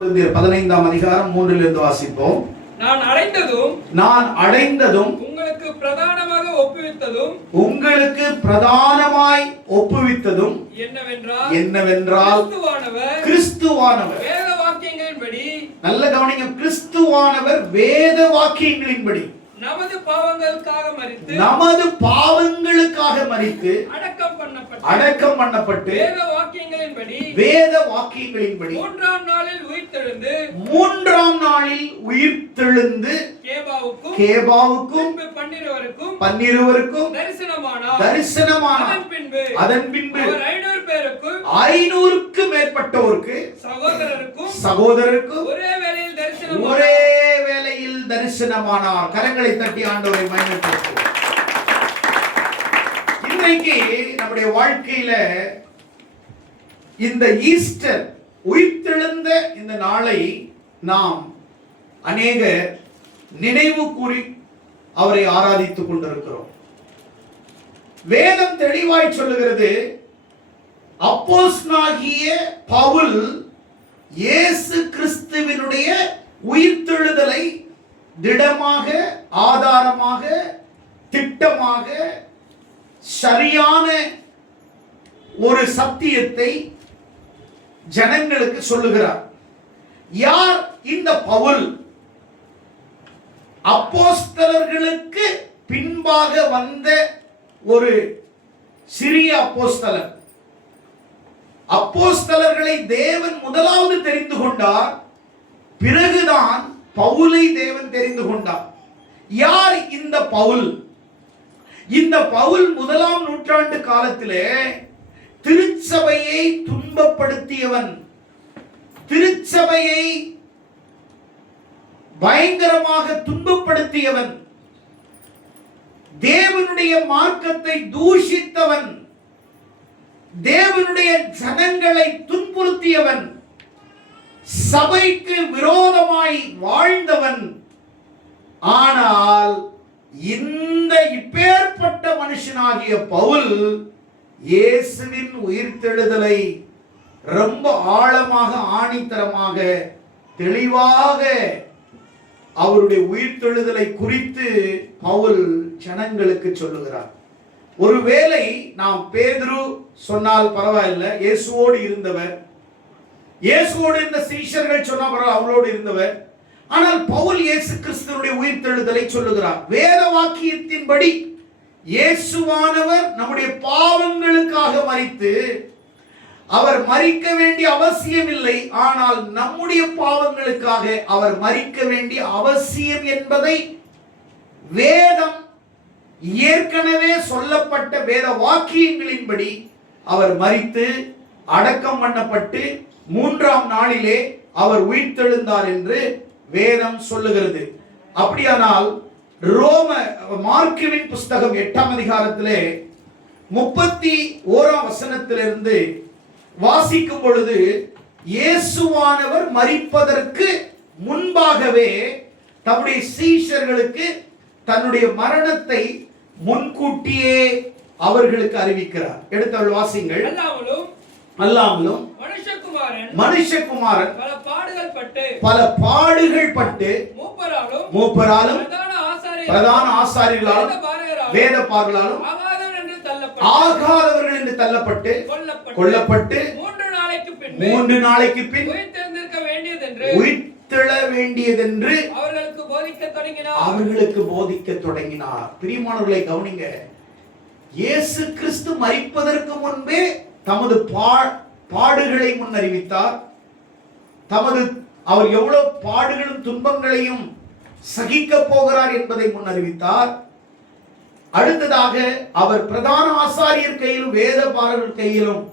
15ஆம் அதிகாரம் 3 வாசிப்போம். நான் அடைந்ததும் உங்களுக்கு பிரதானமாய் ஒப்புவித்ததும் என்னவென்றால் கிறிஸ்துவானவர் வேத வாக்கியங்களின்படி, நல்ல கவனிங்க, கிறிஸ்துவானவர் வேத வாக்கியங்களின்படி நமது பாவங்களுக்காக மரித்து அடக்கம் பண்ணப்பட்டு வேத வாக்கியங்களின்படி மூன்றாம் நாளில் உயிர்த்தெழுந்து கேபாவுக்கும் பன்னிருவருக்கும் தரிசனமானார். அதன் பின்பு 500க்கு மேற்பட்டோருக்கு சகோதரருக்கும் ஒரே வேளையில் தரிசனமானார். கரங்களை தட்டி ஆண்டவரை மகிமைப்படுத்துவோம். இன்றைக்கு நம்முடைய வாழ்க்கையில இந்த ஈஸ்டர் உயிர்த்தெழுந்த இந்த நாளை நாம் அநேக நினைவு கூறி அவரை ஆராதித்துக் கொண்டிருக்கிறோம். வேதம் தெளிவாய் சொல்லுகிறது, அப்போஸ்தலனாகிய பவுல் இயேசு கிறிஸ்துவினுடைய உயிர்த்தெழுதலை திடமாக, ஆதாரமாக, திட்டமாக, சரியான ஒரு சத்தியத்தை ஜனங்களுக்கு சொல்லுகிறார். யார் இந்த பவுல்? அப்போஸ்தலர்களுக்கு பின்பாக வந்த ஒரு சிறிய அப்போஸ்தலர். அப்போஸ்தலர்களை தேவன் முதலாவது தெரிந்து கொண்டார், பிறகுதான் பவுலை தேவன் தெரிந்து கொண்டார். யார் இந்த பவுல்? இந்த பவுல் 1ஆம் நூற்றாண்டு காலத்திலே திருச்சபையை துன்பப்படுத்தியவன், திருச்சபையை பயங்கரமாக துன்பப்படுத்தியவன், தேவனுடைய மார்க்கத்தை தூஷித்தவன், தேவனுடைய ஜனங்களை துன்புறுத்தியவன், சபைக்கு விரோதமாய் வாழ்ந்தவன். ஆனால் இந்த இப்பேற்பட்ட மனுஷனாகிய பவுல் இயேசுவின் உயிர்த்தெழுதலை ரொம்ப ஆழமாக, ஆணித்தரமாக, தெளிவாக அவருடைய உயிர்த்தெழுதலை குறித்து பவுல் ஜனங்களுக்கு சொல்லுகிறார். ஒருவேளை நாம் பேதுரு சொன்னால் பரவாயில்லை, இயேசுவோடு இருந்தவர், இயேசுவோடு இருந்த சீஷர்கள் சொன்னால் பரவாயில்லை, அவளோடு இருந்தவர். ஆனால் பவுல் இயேசு கிறிஸ்துவினுடைய உயிர்த்தெழுதலை சொல்லுகிறார். வேத வாக்கியத்தின்படி இயேசுவானவர் நம்முடைய பாவங்களுக்காக மரித்து, அவர் மரிக்க வேண்டிய அவசியம் இல்லை, ஆனால் நம்முடைய பாவங்களுக்காக அவர் மரிக்க வேண்டிய அவசியம் என்பதை வேதம் ஏற்கனவே சொல்லப்பட்ட வேத வாக்கியங்களின்படி அவர் மரித்து அடக்கம் பண்ணப்பட்டு 3ஆம் நாளிலே அவர் உயிர்த்தெழுந்தார் என்று வேதம் சொல்லுகிறது. அப்படியானால் மார்க்குவின் புஸ்தகம் 8ஆம் அதிகாரத்திலே 31ஆம் வசனத்திலிருந்து வாசிக்கும் பொழுது, இயேசுவானவர் மரிப்பதற்கு முன்பாகவே தம்முடைய சீஷர்களுக்கு தன்னுடைய மரணத்தை முன்கூட்டியே அவர்களுக்கு அறிவிக்கிறார். எடுத்தவள் வாசிங்கள். அல்லாமலும் மனுஷகுமாரன் பல பாடுகள் பட்டு மூப்பராலும் பிரதான ஆசாரியர்களாலும் வேதபாரகர்களாலும் ஆகாதவர்கள் என்று தள்ளப்பட்டு கொல்லப்பட்டு 3 நாளைக்கு பின் உயிர்த்தெழ வேண்டியதென்று அவர்களுக்கு போதிக்க தொடங்கினார். பிரியமானவர்களை கவனிங்க, இயேசு கிறிஸ்து மரிப்பதற்கு முன்பே தமது பாடுகளை முன்னறிவித்தார். அவர் எவ்வளவு பாடுகளும் துன்பங்களையும் சகிக்க போகிறார் என்பதை முன்னறிவித்தார். அடுத்ததாக அவர் பிரதான ஆசாரியர் கையிலும் வேதபாரகர் கையிலும்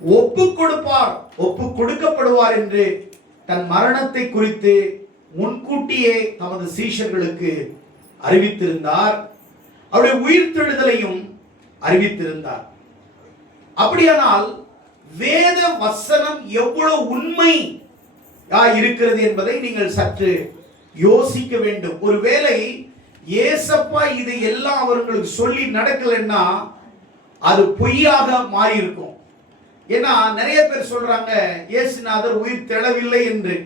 ஒப்பு கொடுக்கப்படுவார் என்று தன் மரணத்தை குறித்து முன்கூட்டியே தமது சீஷர்களுக்கு அறிவித்திருந்தார். அவருடைய உயிர்த்தெழுதலையும் அறிவித்திருந்தார். அப்படியானால் வேத வசனம் எவ்வளவு உண்மை இருக்கிறது என்பதை நீங்கள் சற்று யோசிக்க வேண்டும். ஒருவேளை ஏசப்பா இது எல்லாம் அவர்களுக்கு சொல்லி நடக்கலைன்னா அது பொய்யாக மாறி இருக்கும். ஏன்னா நிறைய பேர் சொல்றாங்க இயேசுநாதர் உயிர் தெழவில்லை என்று.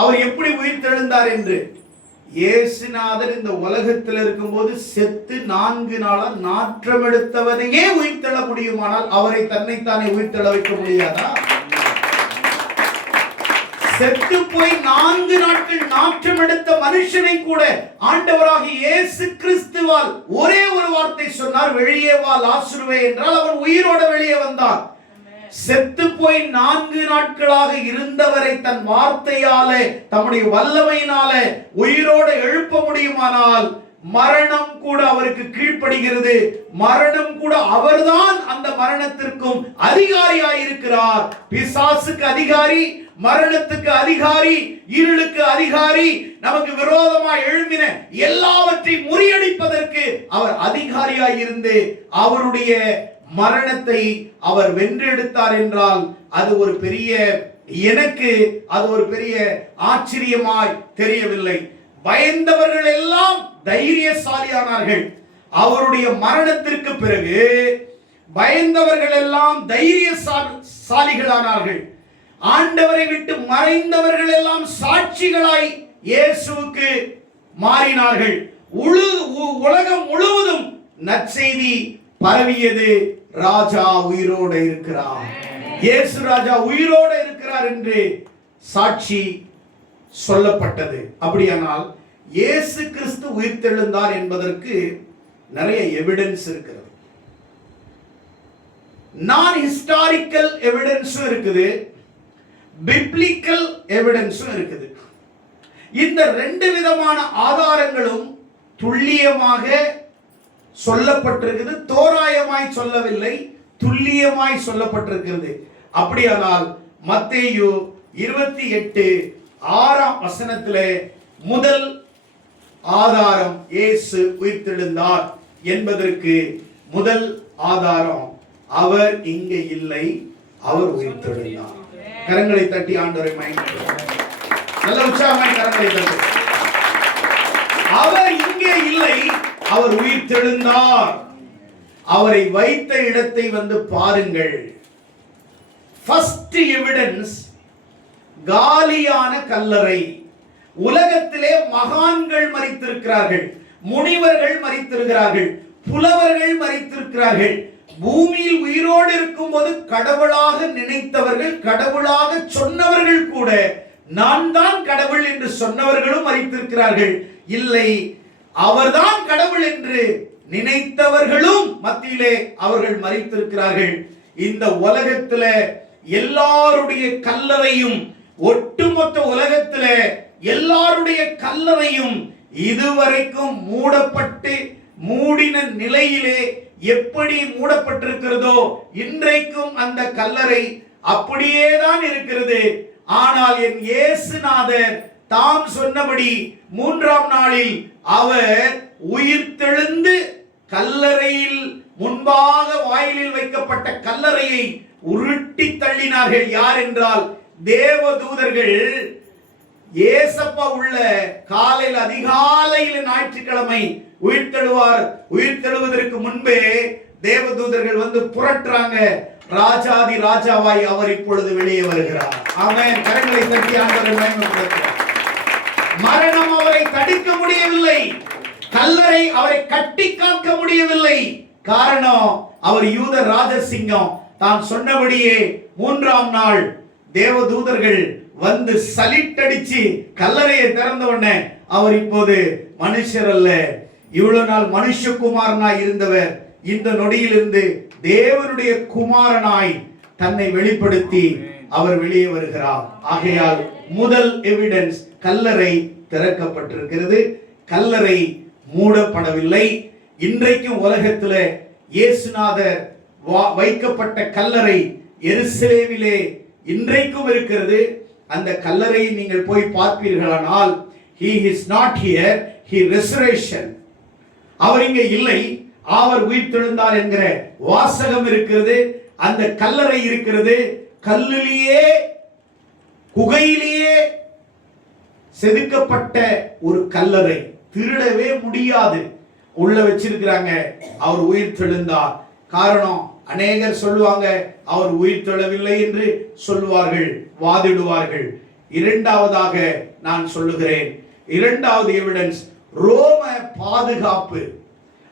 அவர் எப்படி உயிர் தெழுந்தார் என்று. இயேசுநாதர் இந்த உலகத்தில் இருக்கும்போது செத்து 4 நாளா நாற்றம் எடுத்தவனையே உயிர் தெழ முடியுமானால் அவரை தன்னைத்தானே உயிர் தெழ வைக்க முடியாதா? செத்து போய் 4 நாட்கள் நாற்றம் எடுத்த மனுஷனை கூட ஆண்டவராகிய இயேசு கிறிஸ்துவால் ஒரே ஒரு வார்த்தை சொன்னார், வெளியே வா லாசருவே என்றால் அவன் உயிரோட வெளியே வந்தான். செத்து போய் 4 நாட்களாக இருந்தவரை தன் வார்த்தையாலே தம்முடைய வல்லமையினாலே உயிரோட எழுப்ப முடியுமானால் மரணம் கூட அவருக்கு கீழ்ப்படுகிறது. மரணம் கூட அவர்தான் அந்த மரணத்திற்கும் அதிகாரியாயிருக்கிறார். பிசாசுக்கு அதிகாரி, மரணத்துக்கு அதிகாரி, இருளுக்கு அதிகாரி, நமக்கு விரோதமாய் எழும்பின எல்லாவற்றையும் முறியடிப்பதற்கு அவர் அதிகாரியாய் இருந்து அவருடைய மரணத்தை அவர் வென்றெடுத்தார் என்றால் அது ஒரு பெரிய, எனக்கு அது ஒரு பெரிய ஆச்சரியமாய் தெரியவில்லை. பயந்தவர்கள் எல்லாம் தைரியசாலியானார்கள். அவருடைய மரணத்திற்கு பிறகு பயந்தவர்கள் எல்லாம் தைரியசாலிகளானார்கள். ஆண்டவரை விட்டு மறைந்தவர்கள் எல்லாம் சாட்சிகளாய் இயேசுவுக்கு மாறினார்கள். உலகம் முழுவதும் நற்செய்தி பரவியது. ராஜா உயிரோடு இருக்கிறார், இயேசு ராஜா உயிரோடு இருக்கிறார் என்று சாட்சி சொல்லப்பட்டது. அப்படியானால் இயேசு கிறிஸ்து உயிர்த்தெழுந்தார் என்பதற்கு நிறைய எவிடன்ஸ் இருக்கிறது. நான் ஹிஸ்டாரிக்கல் எவிடன்ஸும் இருக்குது, பிப்ளிக்கல் எவிடன்ஸும் இருக்குது. இந்த 2 விதமான ஆதாரங்களும் துல்லியமாக சொல்லப்பட்டிருக்கிறது. தோராயமாய் சொல்லவில்லை, துல்லியமாய் சொல்லப்பட்டிருக்கிறது. அப்படியானால் மத்தேயு 28:6 முதல் ஆதாரம் இயேசு உயிர்த்தெழுந்தார் என்பதற்கு முதல் ஆதாரம், அவர் இங்கே இல்லை, அவர் உயிர்த்தெழுந்தார். கரங்களை தட்டி ஆண்டவரை மகிமைப்படுத்துவோம். நல்ல உற்சாகமாய் கரங்களை தட்டி. அவர் இங்கே இல்லை, அவர் உயிர்த்தெழுந்தார். அவரை வைத்த இடத்தை வந்து பாருங்கள். ஃபர்ஸ்ட் எவிடன்ஸ் காலியான கல்லறை. உலகத்திலே மகான்கள் மரித்திருக்கிறார்கள், முனிவர்கள் மரித்திருக்கிறார்கள், புலவர்கள் மரித்திருக்கிறார்கள். பூமியில் உயிரோடு இருக்கும் போது கடவுளாக நினைத்தவர்கள், கடவுளாக சொன்னவர்கள் கூட, நான் தான் கடவுள் என்று சொன்னவர்களும் மரித்திருக்கிறார்கள். இல்லை, அவர்தான் கடவுள் என்று நினைத்தவர்களும் மத்தியிலே அவர்கள் மரித்திருக்கிறார்கள். இந்த உலகத்துல எல்லாருடைய கல்லறையும், ஒட்டுமொத்த உலகத்துல எல்லாருடைய கல்லறையும் இதுவரைக்கும் மூடப்பட்டு, மூடின நிலையிலே எப்படி மூடப்பட்டிருக்கிறதோ இன்றைக்கும் அந்த கல்லறை அப்படியேதான் இருக்கிறது. ஆனால் என் இயேசுநாதர் தாம் சொன்னபடி 3ஆம் நாளில் அவர் உயிர்த்தெழுந்து கல்லறையில் முன்பாக வாயிலில் வைக்கப்பட்ட கல்லறையை உருட்டி தள்ளினார்கள். யார் என்றால் தேவதூதர்கள். ஏசப்பா உள்ள காலையில் அதிகாலையில் ஞாயிற்றுக்கிழமை உயிர்த்தெழுவார். உயிர்த்தெழுவதற்கு முன்பே தேவதூதர்கள் வந்து புரட்டுறாங்க. ராஜாதி ராஜாவாய் அவர் இப்பொழுது வெளியே வருகிறார். ஆமென். கரங்களை தட்டி ஆண்டவரை மகிமைப்படுத்துவோம். மரணம் அவரை தடுக்க முடியவில்லை, கல்லறை அவரை கட்டி காக்க முடியவில்லை. காரணம், அவர் யூத ராஜசிங்கம். தான் சொன்னபடியே 3ஆம் நாள் தேவதூதர்கள் வந்து சலிட்டடிச்சு கல்லறையை திறந்த உடனே அவர் இப்போது மனுஷர் அல்ல, இவ்வளவு நாள் மனுஷகுமாரனாய் இருந்தவர் இந்த நொடியிலிருந்து தேவனுடைய குமாரனாய் தன்னை வெளிப்படுத்தி அவர் வெளியே வருகிறார். ஆகையால் முதல் எவிடன்ஸ், கல்லறை திறக்கப்பட்டிருக்கிறது, கல்லறை மூடப்படவில்லை. இன்றைக்கும் உலகத்தில் இயேசுநாதர் வைக்கப்பட்ட கல்லறை எருசலேமிலே இன்றைக்கும் இருக்கிறது. அந்த கல்லறையை நீங்கள் போய் பார்ப்பீர்களானால், he is not here, he resurrection, அவர் இங்கே இல்லை, அவர் உயிர்த்தெழுந்தார் என்கிற வாசகம் இருக்கிறது. அந்த கல்லறை இருக்கிறது. கல்லிலேயே, குகையிலேயே செதுக்கப்பட்ட ஒரு கல்லறை, திருடவே முடியாது. உள்ள வச்சிருக்கிறாங்க. அவர் உயிர்த்தெழுந்தார். காரணம், அநேகர் சொல்லுவாங்க அவர் உயிர்த்தெழவில்லை என்று சொல்லுவார்கள், வாதிடுவார்கள். இரண்டாவதாக நான் சொல்லுகிறேன், இரண்டாவது எவிடன்ஸ் ரோம பாதுகாப்பு.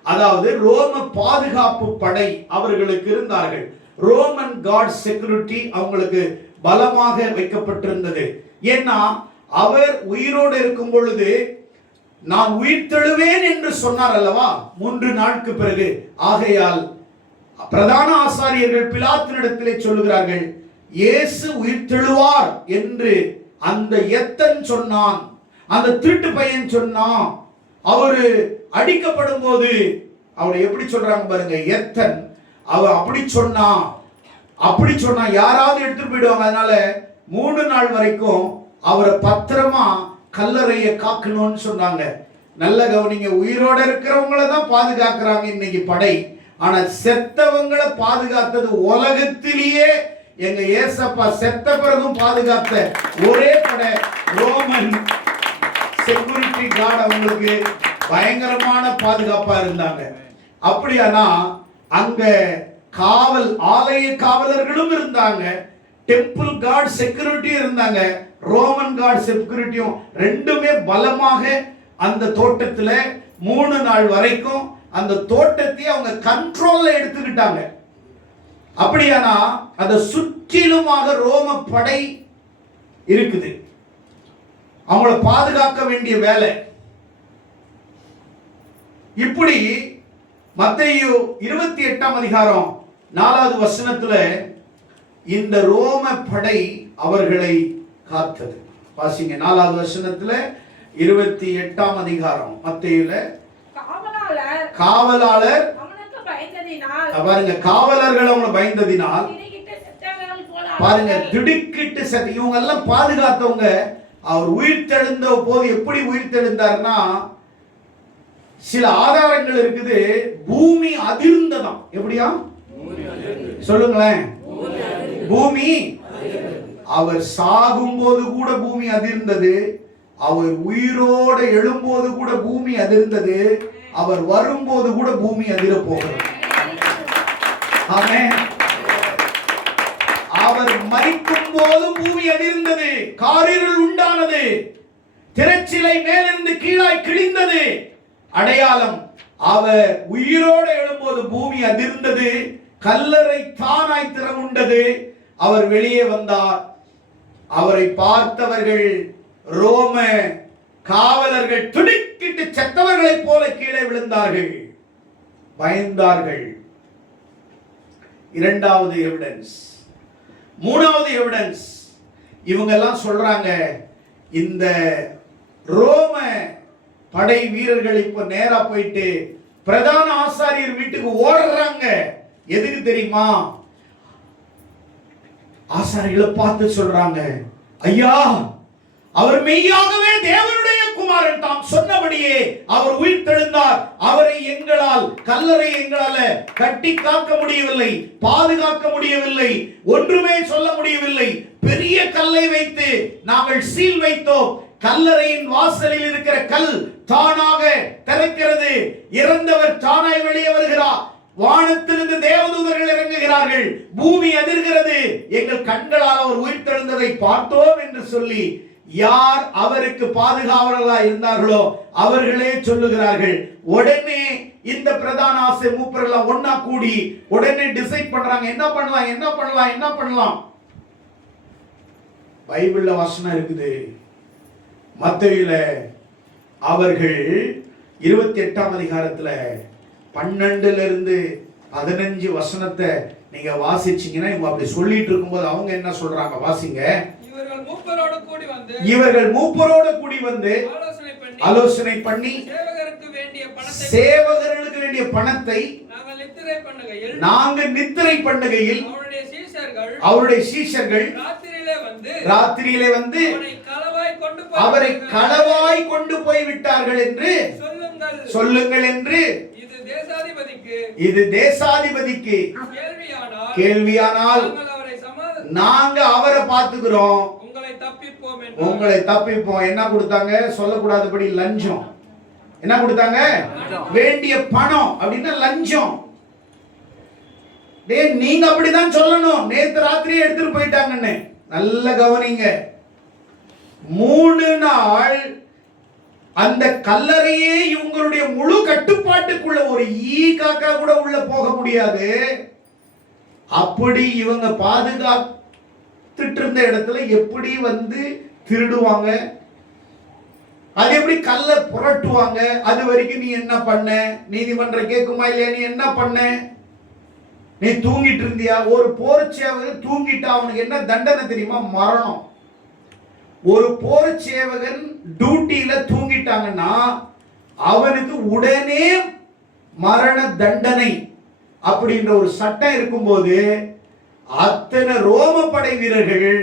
அதாவது ரோம பாதுகாப்பு படை அவர்களுக்கு இருந்தார்கள். ரோமன் காட் செக்யூரிட்டி அவங்களுக்கு பலமாக வைக்கப்பட்டிருந்தது. ஏன்னா அவர் உயிரோடு இருக்கும் பொழுது நான் உயிர்த்தெழுவேன் என்று சொன்னார் அல்லவா 3 நாளுக்கு பிறகு. ஆகையால் பிரதான ஆசாரியர்கள் பிலாத்தினிடத்திலே சொல்லுகிறார்கள், இயேசு உயிர்த்தெழுவார் என்று அந்த எத்தன் சொன்னான், அந்த திருட்டு பையன் சொன்னான். அவரு அடிக்கப்படும் போது அவரை எப்படி சொல்றாங்க பாருங்க, எத்தன் அவ அப்படி சொன்னா யாராவது எடுத்துட்டு போயிடுவாங்க. அதனால 3 நாள் வரைக்கும் அவரை பத்திரமா கல்லறையை காக்கணும்னு சொன்னாங்க. நல்ல கவனிங்க, உயிரோட இருக்கிறவங்கள தான் பாதுகாக்கிறாங்க இன்னைக்கு படை. ஆனா செத்தவங்களை பாதுகாத்தது உலகத்திலேயே எங்க ஏசப்பா செத்த பிறகும் பாதுகாத்த ஒரே படை ரோமன் செக்யூரிட்டி கார்டு. அவங்களுக்கு பயங்கரமான பாதுகாப்பா இருந்தாங்க. அப்படியானா அங்க காவல் ஆலய காவலர்களும் இருந்தாங்க, டெம்பிள் கார்டு செக்யூரிட்டி இருந்தாங்க, ரோமன் கார்டு செக்யூரிட்டியும் ரெண்டுமே பலமாக அந்த தோட்டத்துல 3 நாள் வரைக்கும் அந்த தோட்டத்தை அவங்க கண்ட்ரோல்ல எடுத்துக்கிட்டாங்க. அப்படியானா அதை சுற்றிலுமாக ரோம படை இருக்குது, அவங்கள பாதுகாக்க வேண்டிய வேலை. இப்படி மத்தேயு 28ஆம் அதிகாரம் 4வது வசனத்துல இந்த ரோம படை அவர்களை காத்தது. வாசிங்க 4வது வசனத்துல 28ஆம் அதிகாரம் மத்தேயுல, காவலாளர் பாருங்க, காவலர்கள் அவங்க பயந்ததினால் பாருங்க திடுக்கிட்டு செத்த. இவங்க எல்லாம் பாதுகாத்தவங்க. அவர் உயிர்த்தெழுந்த போது எப்படி உயிர்த்தெழுந்தார்னா, சில ஆதாரங்கள் இருக்குது, பூமி அதிர்ந்ததாம். எப்படியா சொல்லுங்களேன், பூமி அவர் சாகும் போது கூட பூமி அதிர்ந்தது, அவர் உயிரோடு எழும்போது கூட பூமி அதிர்ந்தது, அவர் வரும்போது கூட பூமி அதிர போகிறது. ஆமென். அவர் மரிக்கும் போது பூமி அதிர்ந்தது, காரிருள் உண்டானது, திரைச்சிலை மேலிருந்து கீழாய் கிழிந்தது. அடையாளம், அவர் உயிரோடு எழும்போது பூமி அதிர்ந்தது, கல்லறை தானாய் திறவுண்டது, அவர் வெளியே வந்தார். அவரை பார்த்தவர்கள் ரோம காவலர்கள் துடிக்கிட்டு செத்தவர்களைப் போல கீழே விழுந்தார்கள், பயந்தார்கள். இரண்டாவது எவிடன்ஸ். மூணாவது எவிடன்ஸ், இவங்க எல்லாம் சொல்றாங்க, இந்த ரோம படை வீரர்கள் இப்ப நேரா போயிட்டு பிரதான ஆசாரியர் வீட்டுக்கு ஓடுறாங்க. எதுக்கு தெரியுமா? ஆசாரிகளை பார்த்து சொல்றாங்க, ஐயா, அவர் மெய்யாகவே தேவனுடைய குமாரன், தாம் சொன்னபடியே அவர் உயிர்த்தெழுந்தார். அவரை எங்களால் கல்லறை எங்களால கட்டி காக்க முடியவில்லை, பாதுகாக்க முடியவில்லை, ஒன்றுமே சொல்ல முடியவில்லை. பெரிய கல்லை வைத்து நாங்கள் சீல் வைத்தோம். கல்லறையின் வாசலில் இருக்கிற கல் தானாக திறக்கிறது, இறந்தவர் தானாய் வெளியே வருகிறார், வானத்திலிருந்து தேவதூதர்கள் இறங்குகிறார்கள், பூமி அதிர்கிறது, எங்கள் கண்களால் அவர் உயிர்த்தெழுந்ததை பார்த்தோம் என்று சொல்லி யார் அவருக்கு பாதுகாவலர்களாக இருந்தார்களோ அவர்களே சொல்லுகிறார்கள். உடனே இந்த பிரதான ஆசை மூப்பர்கள் ஒன்னா கூடி உடனே டிசைட் பண்றாங்க, என்ன பண்ணலாம் என்ன பண்ணலாம் என்ன பண்ணலாம். பைபிள்ல வசனம் இருக்குது, மத்தேயுல அவர்கள் 28ஆம் அதிகாரத்துல 12ல இருந்து 15 வசனத்தை நீங்க வாசிச்சீங்கன்னா, இவங்க அப்படி சொல்லிட்டு இருக்கும்போது அவங்க என்ன சொல்றாங்க, வாசிங்க. இவர்கள் மூப்பரோடு கூடி வந்து ஆலோசனை பண்ணி சேவகர்களுக்கு வேண்டிய பணத்தை நாங்கள் நித்திரை பண்ணுகையில் அவருடைய சீஷர்கள் ராத்திரியிலே வந்து அவரை களவாய் கொண்டு போய் விட்டார்கள் என்று சொல்லுங்கள் என்று இது தேசாதிபதிக்கு கேள்வியானால் நாங்க அவரை பார்த்துக்கிறோம், உங்களை தப்பிப்போம். என்ன கொடுத்தாங்க? சொல்லக்கூடாதபடி லஞ்சம். என்ன கொடுத்தாங்க? வேண்டிய பணம் அப்படின்னா லஞ்சம். நீங்க அப்படிதான் சொல்லணும், நேத்து ராத்திரி எடுத்துட்டு போயிட்டாங்கன்னு. நல்ல கவனிங்க, 3 நாள் அந்த கல்லறையே இவங்களுடைய முழு கட்டுப்பாட்டுக்குள்ள, ஒரு ஈ காக்கா கூட உள்ள போக முடியாது. அப்படி இவங்க பாதுகாத்துட்டு இருந்த இடத்துல எப்படி வந்து திருடுவாங்க, அது எப்படி கல்ல புரட்டுவாங்க? அது வரைக்கும் நீ என்ன பண்ண? நீதிமன்றம் கேட்குமா இல்லையா? நீ என்ன பண்ண? நீ தூங்கிட்டு இருந்தியா? ஒரு போர்ச்சேவகன் தூங்கிட்டா அவனுக்கு என்ன தண்டனை தெரியுமா? மரணம். ஒரு போர்ச்சேவகன் டியூட்டியில தூங்கிட்டாங்கன்னா அவனுக்கு உடனே மரண தண்டனை அப்படின்ற ஒரு சட்டம் இருக்கும்போது அத்தனை ரோம படை வீரர்கள்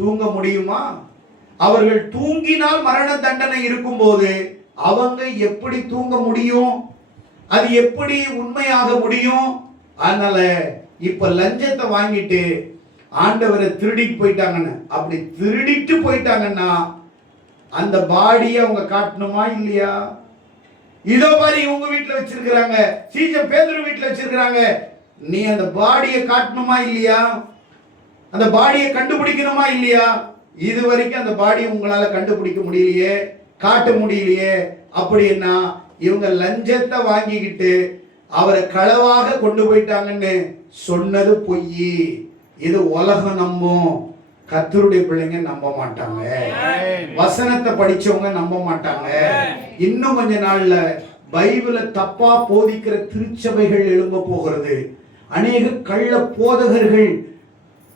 தூங்க முடியுமா? அவர்கள் தூங்கினால் மரண தண்டனை இருக்கும்போது அவங்க எப்படி தூங்க முடியும்? அது எப்படி உண்மையாக முடியும்? அதனால இப்ப லஞ்சத்தை வாங்கிட்டு ஆண்டவரை திருடிட்டு போயிட்டாங்கன்னு, அப்படி திருடிட்டு போயிட்டாங்கன்னா அந்த பாடியை அவங்க காட்டணுமா இல்லையா? இதோ பாரு இவங்க வீட்டுல வச்சிருக்கிறாங்க, சீசன் பேதுரு வீட்டுல வச்சிருக்கிறாங்க, நீ அந்த பாடியை காட்டணுமா இல்லையா? அந்த பாடியை கண்டுபிடிக்கணுமா இல்லையா? இது வரைக்கும் அந்த பாடியை உங்களால கண்டுபிடிக்க முடியலையே, காட்ட முடியலையே. அப்படின்னா இவங்க லஞ்சத்தை வாங்கிக்கிட்டு அவரை களவாக கொண்டு போயிட்டாங்கன்னு சொன்னது பொய். இது உலகம் நம்பும், கர்த்தருடைய பிள்ளைங்க நம்ப மாட்டாங்க. வசனத்தை படிச்சவங்க நம்ப மாட்டாங்க. இன்னும் கொஞ்ச நாள்ல பைபிளை தப்பா போதிக்கிற திருச்சபைகள் எழும்ப போகிறது. அநேக கள்ள போதகர்கள்,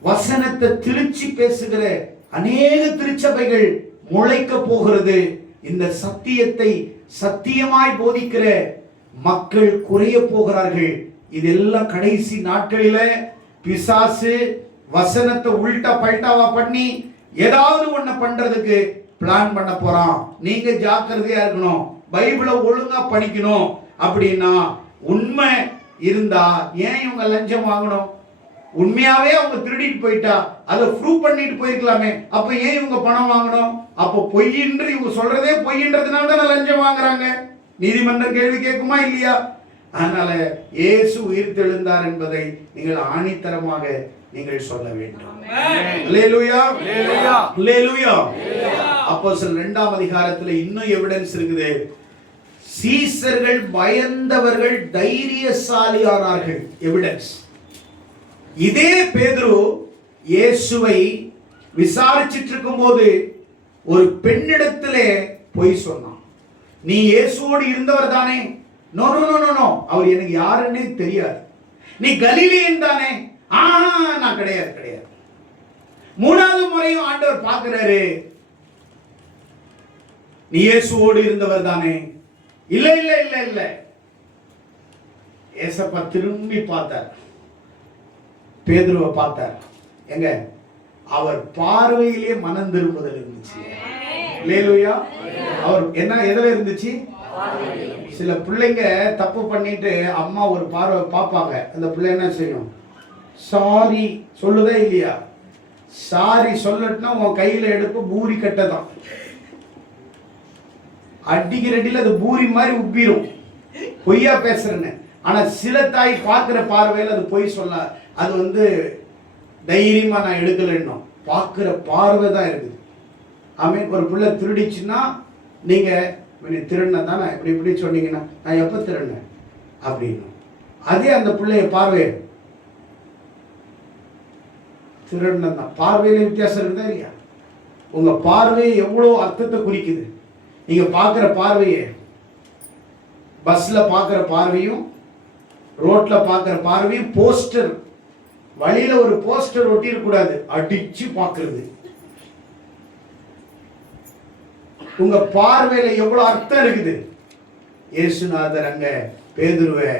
வசனத்தை திருச்சி பேசுகிற அநேக திருச்சபைகள் முளைக்க போகிறது. இந்த சத்தியத்தை சத்தியமாய் போதிக்கிற மக்கள் குறைய போகிறார்கள். இதெல்லாம் கடைசி நாட்களில பிசாசு வசனத்தை உல்டா பல்டாவா பண்ணி ஏதாவது ஒண்ணு பண்றதுக்கு பிளான் பண்ண போறான். நீங்க ஜாக்கிரதையா இருக்கணும், பைபிளை ஒழுங்கா படிக்கணும். அப்படின்னா உண்மை இருந்தா ஏன் இவங்க லஞ்சம் வாங்கணும்? உண்மையாவே அவங்க திருடிட்டு போயிட்டா அதை ப்ரூவ் பண்ணிட்டு போயிருக்கலாமே, அப்ப ஏன் இவங்க பணம் வாங்கணும்? அப்ப பொய்யின்று இவங்க சொல்றதே பொய்யின்றதுனால தான் லஞ்சம் வாங்குறாங்க. நீதிமன்றம் கேள்வி கேட்குமா இல்லையா? அதனால இயேசு உயிர்த்தெழுந்தார் என்பதை நீங்கள் ஆணித்தரமாக நீங்கள் சொல்ல வேண்டும். அல்லேலூயா, அல்லேலூயா, அல்லேலூயா. அப்போஸ்தலர் 2ஆம் அதிகாரத்துல இன்னும் எவிடன்ஸ் இருக்குது. சீசர்கள் பயந்தவர்கள் தைரியசாலியானார்கள். எவிடன்ஸ். இதே பேதுரு இயேசுவை விசாரிச்சிட்டு இருக்கும்போது ஒரு பெண்ணிடத்திலே பொய் சொன்னான். நீ இயேசுவோடு இருந்தவர் தானே? நோ நோ நோ நோ, அவர் எனக்கு யாருன்னே தெரியாது. நீ கலிலேயன் தானே? நான் கிடையாது கிடையாது. 3வது முறையும் ஆண்டவர் பார்க்கிறாரு, நீ இயேசுவோடு இருந்தவர் தானே? இல்ல இல்ல இல்ல இல்ல. ஏசப்பா திரும்பி பார்த்தார், பேதுருவை பார்த்தார். எங்க அவர் பார்வையிலே மனம் திரும்புதல் இருந்துச்சு. அல்லேலூயா. அவர் என்ன எதுல இருந்துச்சு? சில பிள்ளைங்க தப்பு பண்ணிட்டு அம்மா ஒரு பார்வை பார்ப்பாங்க, அந்த பிள்ளை என்ன செய்யும்? சாரி சொல்லுதா இல்லையா? சாரி சொல்லட்டுனா உன் கையில எடுப்பு பூரி கட்டதான், அடிக்கிற அடியில் அது பூரி மாதிரி உப்பிரும். பொய்யா பேசுறேன்னு. ஆனா சில தாய் பார்க்கிற பார்வையில் அது பொய் சொல்ல, அது தைரியமா நான் எடுக்கலன்னும். பார்க்கிற பார்வை தான் இருக்குது. ஆமீன். ஒரு பிள்ளை திருடிச்சுன்னா நீங்க திருடின தானே இப்படி இப்படி சொன்னீங்கன்னா, நான் எப்ப திருடினேன் அப்படின்னு. அதே அந்த பிள்ளைய பார்வை திருடினதான். பார்வையில வித்தியாசம் இருக்குதா இல்லையா? உங்க பார்வை எவ்வளோ அர்த்தத்தை குறிக்குது. நீங்க பார்க்கிற பார்வையே, பஸ்ல பார்க்கிற பார்வையும் ரோட்ல பார்க்கிற பார்வையும், போஸ்டர் வழியில ஒரு போஸ்டர் ஒட்டி இருக்கக்கூடாது, அடிச்சு பார்க்கிறது. உங்க பார்வையில எவ்வளவு அர்த்தம் இருக்குது. இயேசுநாதர் அங்க பேதுருவை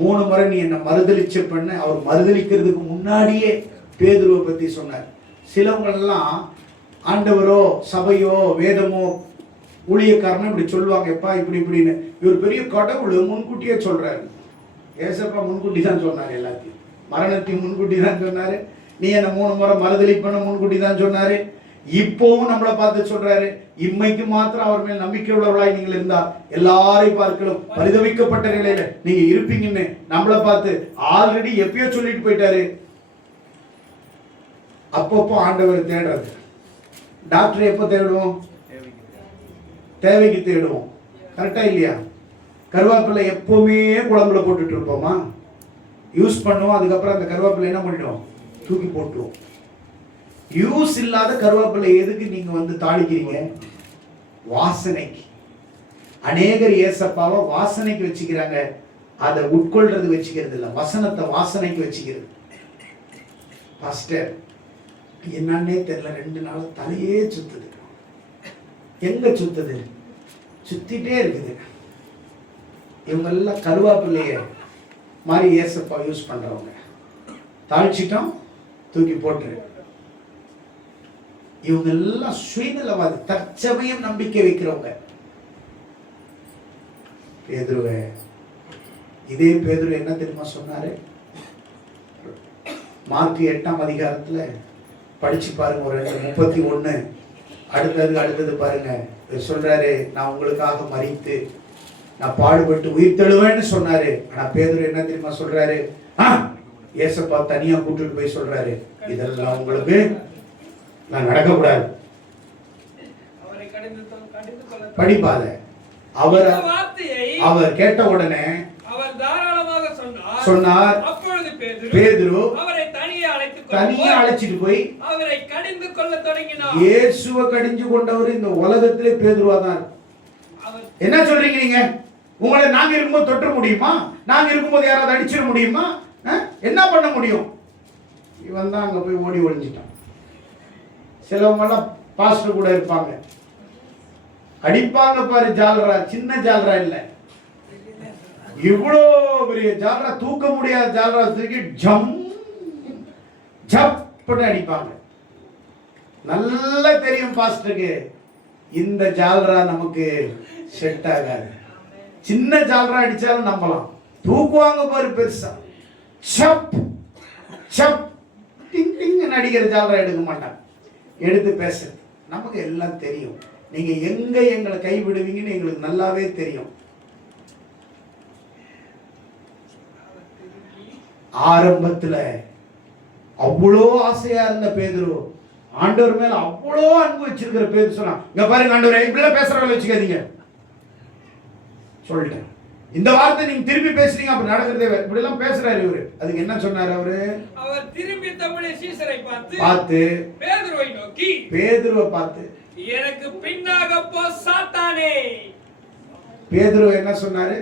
3 முறை நீ என்ன மறுதலிச்ச பண்ண, அவர் மறுதலிக்கிறதுக்கு முன்னாடியே பேதுருவை பத்தி சொன்னார். சிலவங்க எல்லாம் ஆண்டவரோ சபையோ வேதமோ ஊழியக்காரனும் இப்படி சொல்லுவாங்க, எப்பா இப்படி இப்படின்னு. இவர் பெரிய கடவுள் முன்கூட்டியே சொல்றாரு. ஏசப்பா முன்கூட்டி தான் சொன்னாரு, எல்லாத்தையும் மரணத்தையும் முன்கூட்டி தான் சொன்னாரு. நீ என்ன 3 முறை மறுதலிப்பன முன்கூட்டி தான் சொன்னாரு. இப்போவும் நம்மளை பார்த்து சொல்றாரு, இம்மைக்கு மாத்திரம் அவர் மேல் நம்பிக்கை உள்ளவர்களாய் நீங்கள் இருந்தால் எல்லாரையும் பார்க்கலும் பரிதவிக்கப்பட்ட நிலையில நீங்க இருப்பீங்கன்னு நம்மளை பார்த்து ஆல்ரெடி எப்பயோ சொல்லிட்டு போயிட்டாரு. அப்பப்போ ஆண்டவர் தேடுறது, டாக்டர் எப்போ தேடுவோம்? தேவைக்கு தேடுவோம். கரெக்டா இல்லையா? கருவேப்பிலை எப்பவுமே குழம்புல போட்டுட்டு இருப்போமா? யூஸ் பண்ணுவோம், அதுக்கப்புறம் அந்த கருவேப்பிலை என்ன பண்ணிடுவோம்? தூக்கி போட்டுருவோம். யூஸ் இல்லாத கருவேப்பிலை எதுக்கு நீங்க தாளிக்கிறீங்க? வாசனைக்கு. அநேகர் ஏசப்பாவை வாசனைக்கு வச்சுக்கிறாங்க, அதை உட்கொள்றது வச்சுக்கிறது இல்லை. வசனத்தை வாசனைக்கு வச்சுக்கிறது. பாஸ்டர் என்னன்னே தெரியல, 2 நாள் தலையே சுத்துது. எங்க சுத்துது? சுத்திட்டே இருக்குது. இவங்க எல்லாம் கருவேப்பிலைய மாதிரி ஏசப்பா யூஸ் பண்றவங்க. தாளிச்சிட்டோம், தூக்கி போட்டுரு. இவங்க எல்லாம் சுயநலவாதி, தற்சமயம் நம்பிக்கை வைக்கிறவங்க. பேதுருவே, இதே பேதுரு என்ன தெரியுமா சொன்னாரு? மார்க் 8ஆம் அதிகாரத்துல படிச்சு பாருங்க, ஒரு 31. அடுத்தது பாருங்க. சொல்றாரு, நான் உங்களுக்காக மரித்து நான் பாடுபட்டு உயிர் தெழுவேன்னு சொன்னாரு. ஆனா பேதுரு என்ன தெரியுமா சொல்றாரு? ஏசப்பா தனியா கூட்டிட்டு போய் சொல்றாரு, இதெல்லாம் உங்களுக்கு நான் நடக்கக்கூடாது. படிப்பாத. அவர் கேட்ட உடனே சொன்னார், பேதுரு தனியா அழைச்சிட்டு போய் அவரை கடிந்து கொள்ள தொடங்கினார். இயேசுவை கடிஞ்சு கொண்டவர் இந்த உலகத்திலே பேதுருவா தான். என்ன சொல்றீங்க நீங்க? உங்களை நாங்க இருக்கும்போது தொற்ற முடியுமா? நாங்க இருக்கும்போது யாராவது அடிச்சிட முடியுமா? என்ன பண்ண முடியும்? இவன் தான் அங்க போய் ஓடி ஒளிஞ்சிட்டான். சிலவங்க எல்லாம் பாஸ்டர் கூட இருப்பாங்க, அடிப்பாங்க பாரு ஜாலரா. சின்ன ஜாலரா இல்ல, இவ்வளோ பெரிய ஜாலரா, தூக்க முடியாத ஜாலரா தூக்கி ஜம் ஜப்னு அடிப்பாங்க. நல்லா தெரியும் பாஸ்டருக்கு, இந்த ஜாலரா நமக்கு செட் ஆகாது. சின்ன ஜாலரா அடிச்சாலும் நம்பலாம். தூக்குவாங்க பாரு பெருசா, சப் சப் டிங் டிங் அடிக்கிற ஜாலரா எடுக்க மாட்டாங்க. எடுத்து பேசுறது நமக்கு எல்லாம் தெரியும். நீங்க எங்க எங்களை கைவிடுவீங்கன்னு எங்களுக்கு நல்லாவே தெரியும். ஆரம்பத்துல அவ்வளோ ஆசையா இருந்த பேதுரு, ஆண்டவர் மேல அவ்வளோ அன்பு வச்சிருக்கிற பேதுரு சொன்னா, இங்க பாருங்க ஆண்டவரே, இப்படிலாம் பேசுறவங்க வச்சுக்காதீங்க சொல்லிட்டேன். இந்த வார்த்தை நீங்க திருப்பி பேசுறீங்க, அப்படி நடக்கிறதே இப்படி எல்லாம் பேசுறாரு இவரு. அதுக்கு என்ன சொன்னாரு அவரு? அவர் திரும்பி தம்முடைய சீஷரை பார்த்து பேதுருவை நோக்கி, பேதுருவை பார்த்து, எனக்கு பின்னாக போ சாத்தானே. பேதுரு என்ன சொன்னாரு?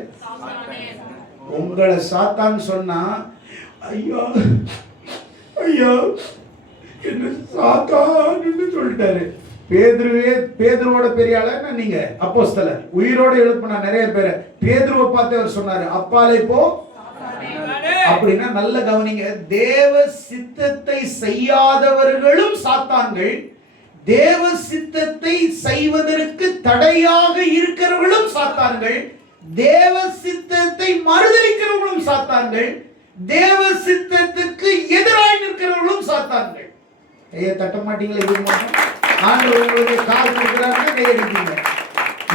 உங்களை சாத்தான் சொன்னா, ஐயோ ஐயோ என்ன சாத்தான்னு சொல்லிட்டாரு. பேதுருவோட பெரிய ஆளா நீங்க? அப்போஸ்தலர் உயிரோட எழுப்பினா நிறைய பேரை. பேதுருவை பார்த்து அவர் சொன்னாரு, அப்பாலே போ. அப்படின்னா நல்ல கவனிங்க, தேவ சித்தத்தை செய்யாதவர்களும் சாத்தான்கள், தேவ சித்தத்தை செய்வதற்கு தடையாக இருக்கிறவர்களும் சாத்தான்கள், தேவ சித்தத்தை மறுதலிக்கிறவர்களும் சாத்தான்கள், தேவ சித்தத்துக்கு எதிராக நிற்கிறவர்களும் சாத்தான்கள். கையை தட்ட மாட்டீங்களா? இது மட்டும் ஆண்டவர் உங்களுக்கு கால் கொடுக்கிறாருன்னா கையடிப்பீங்க.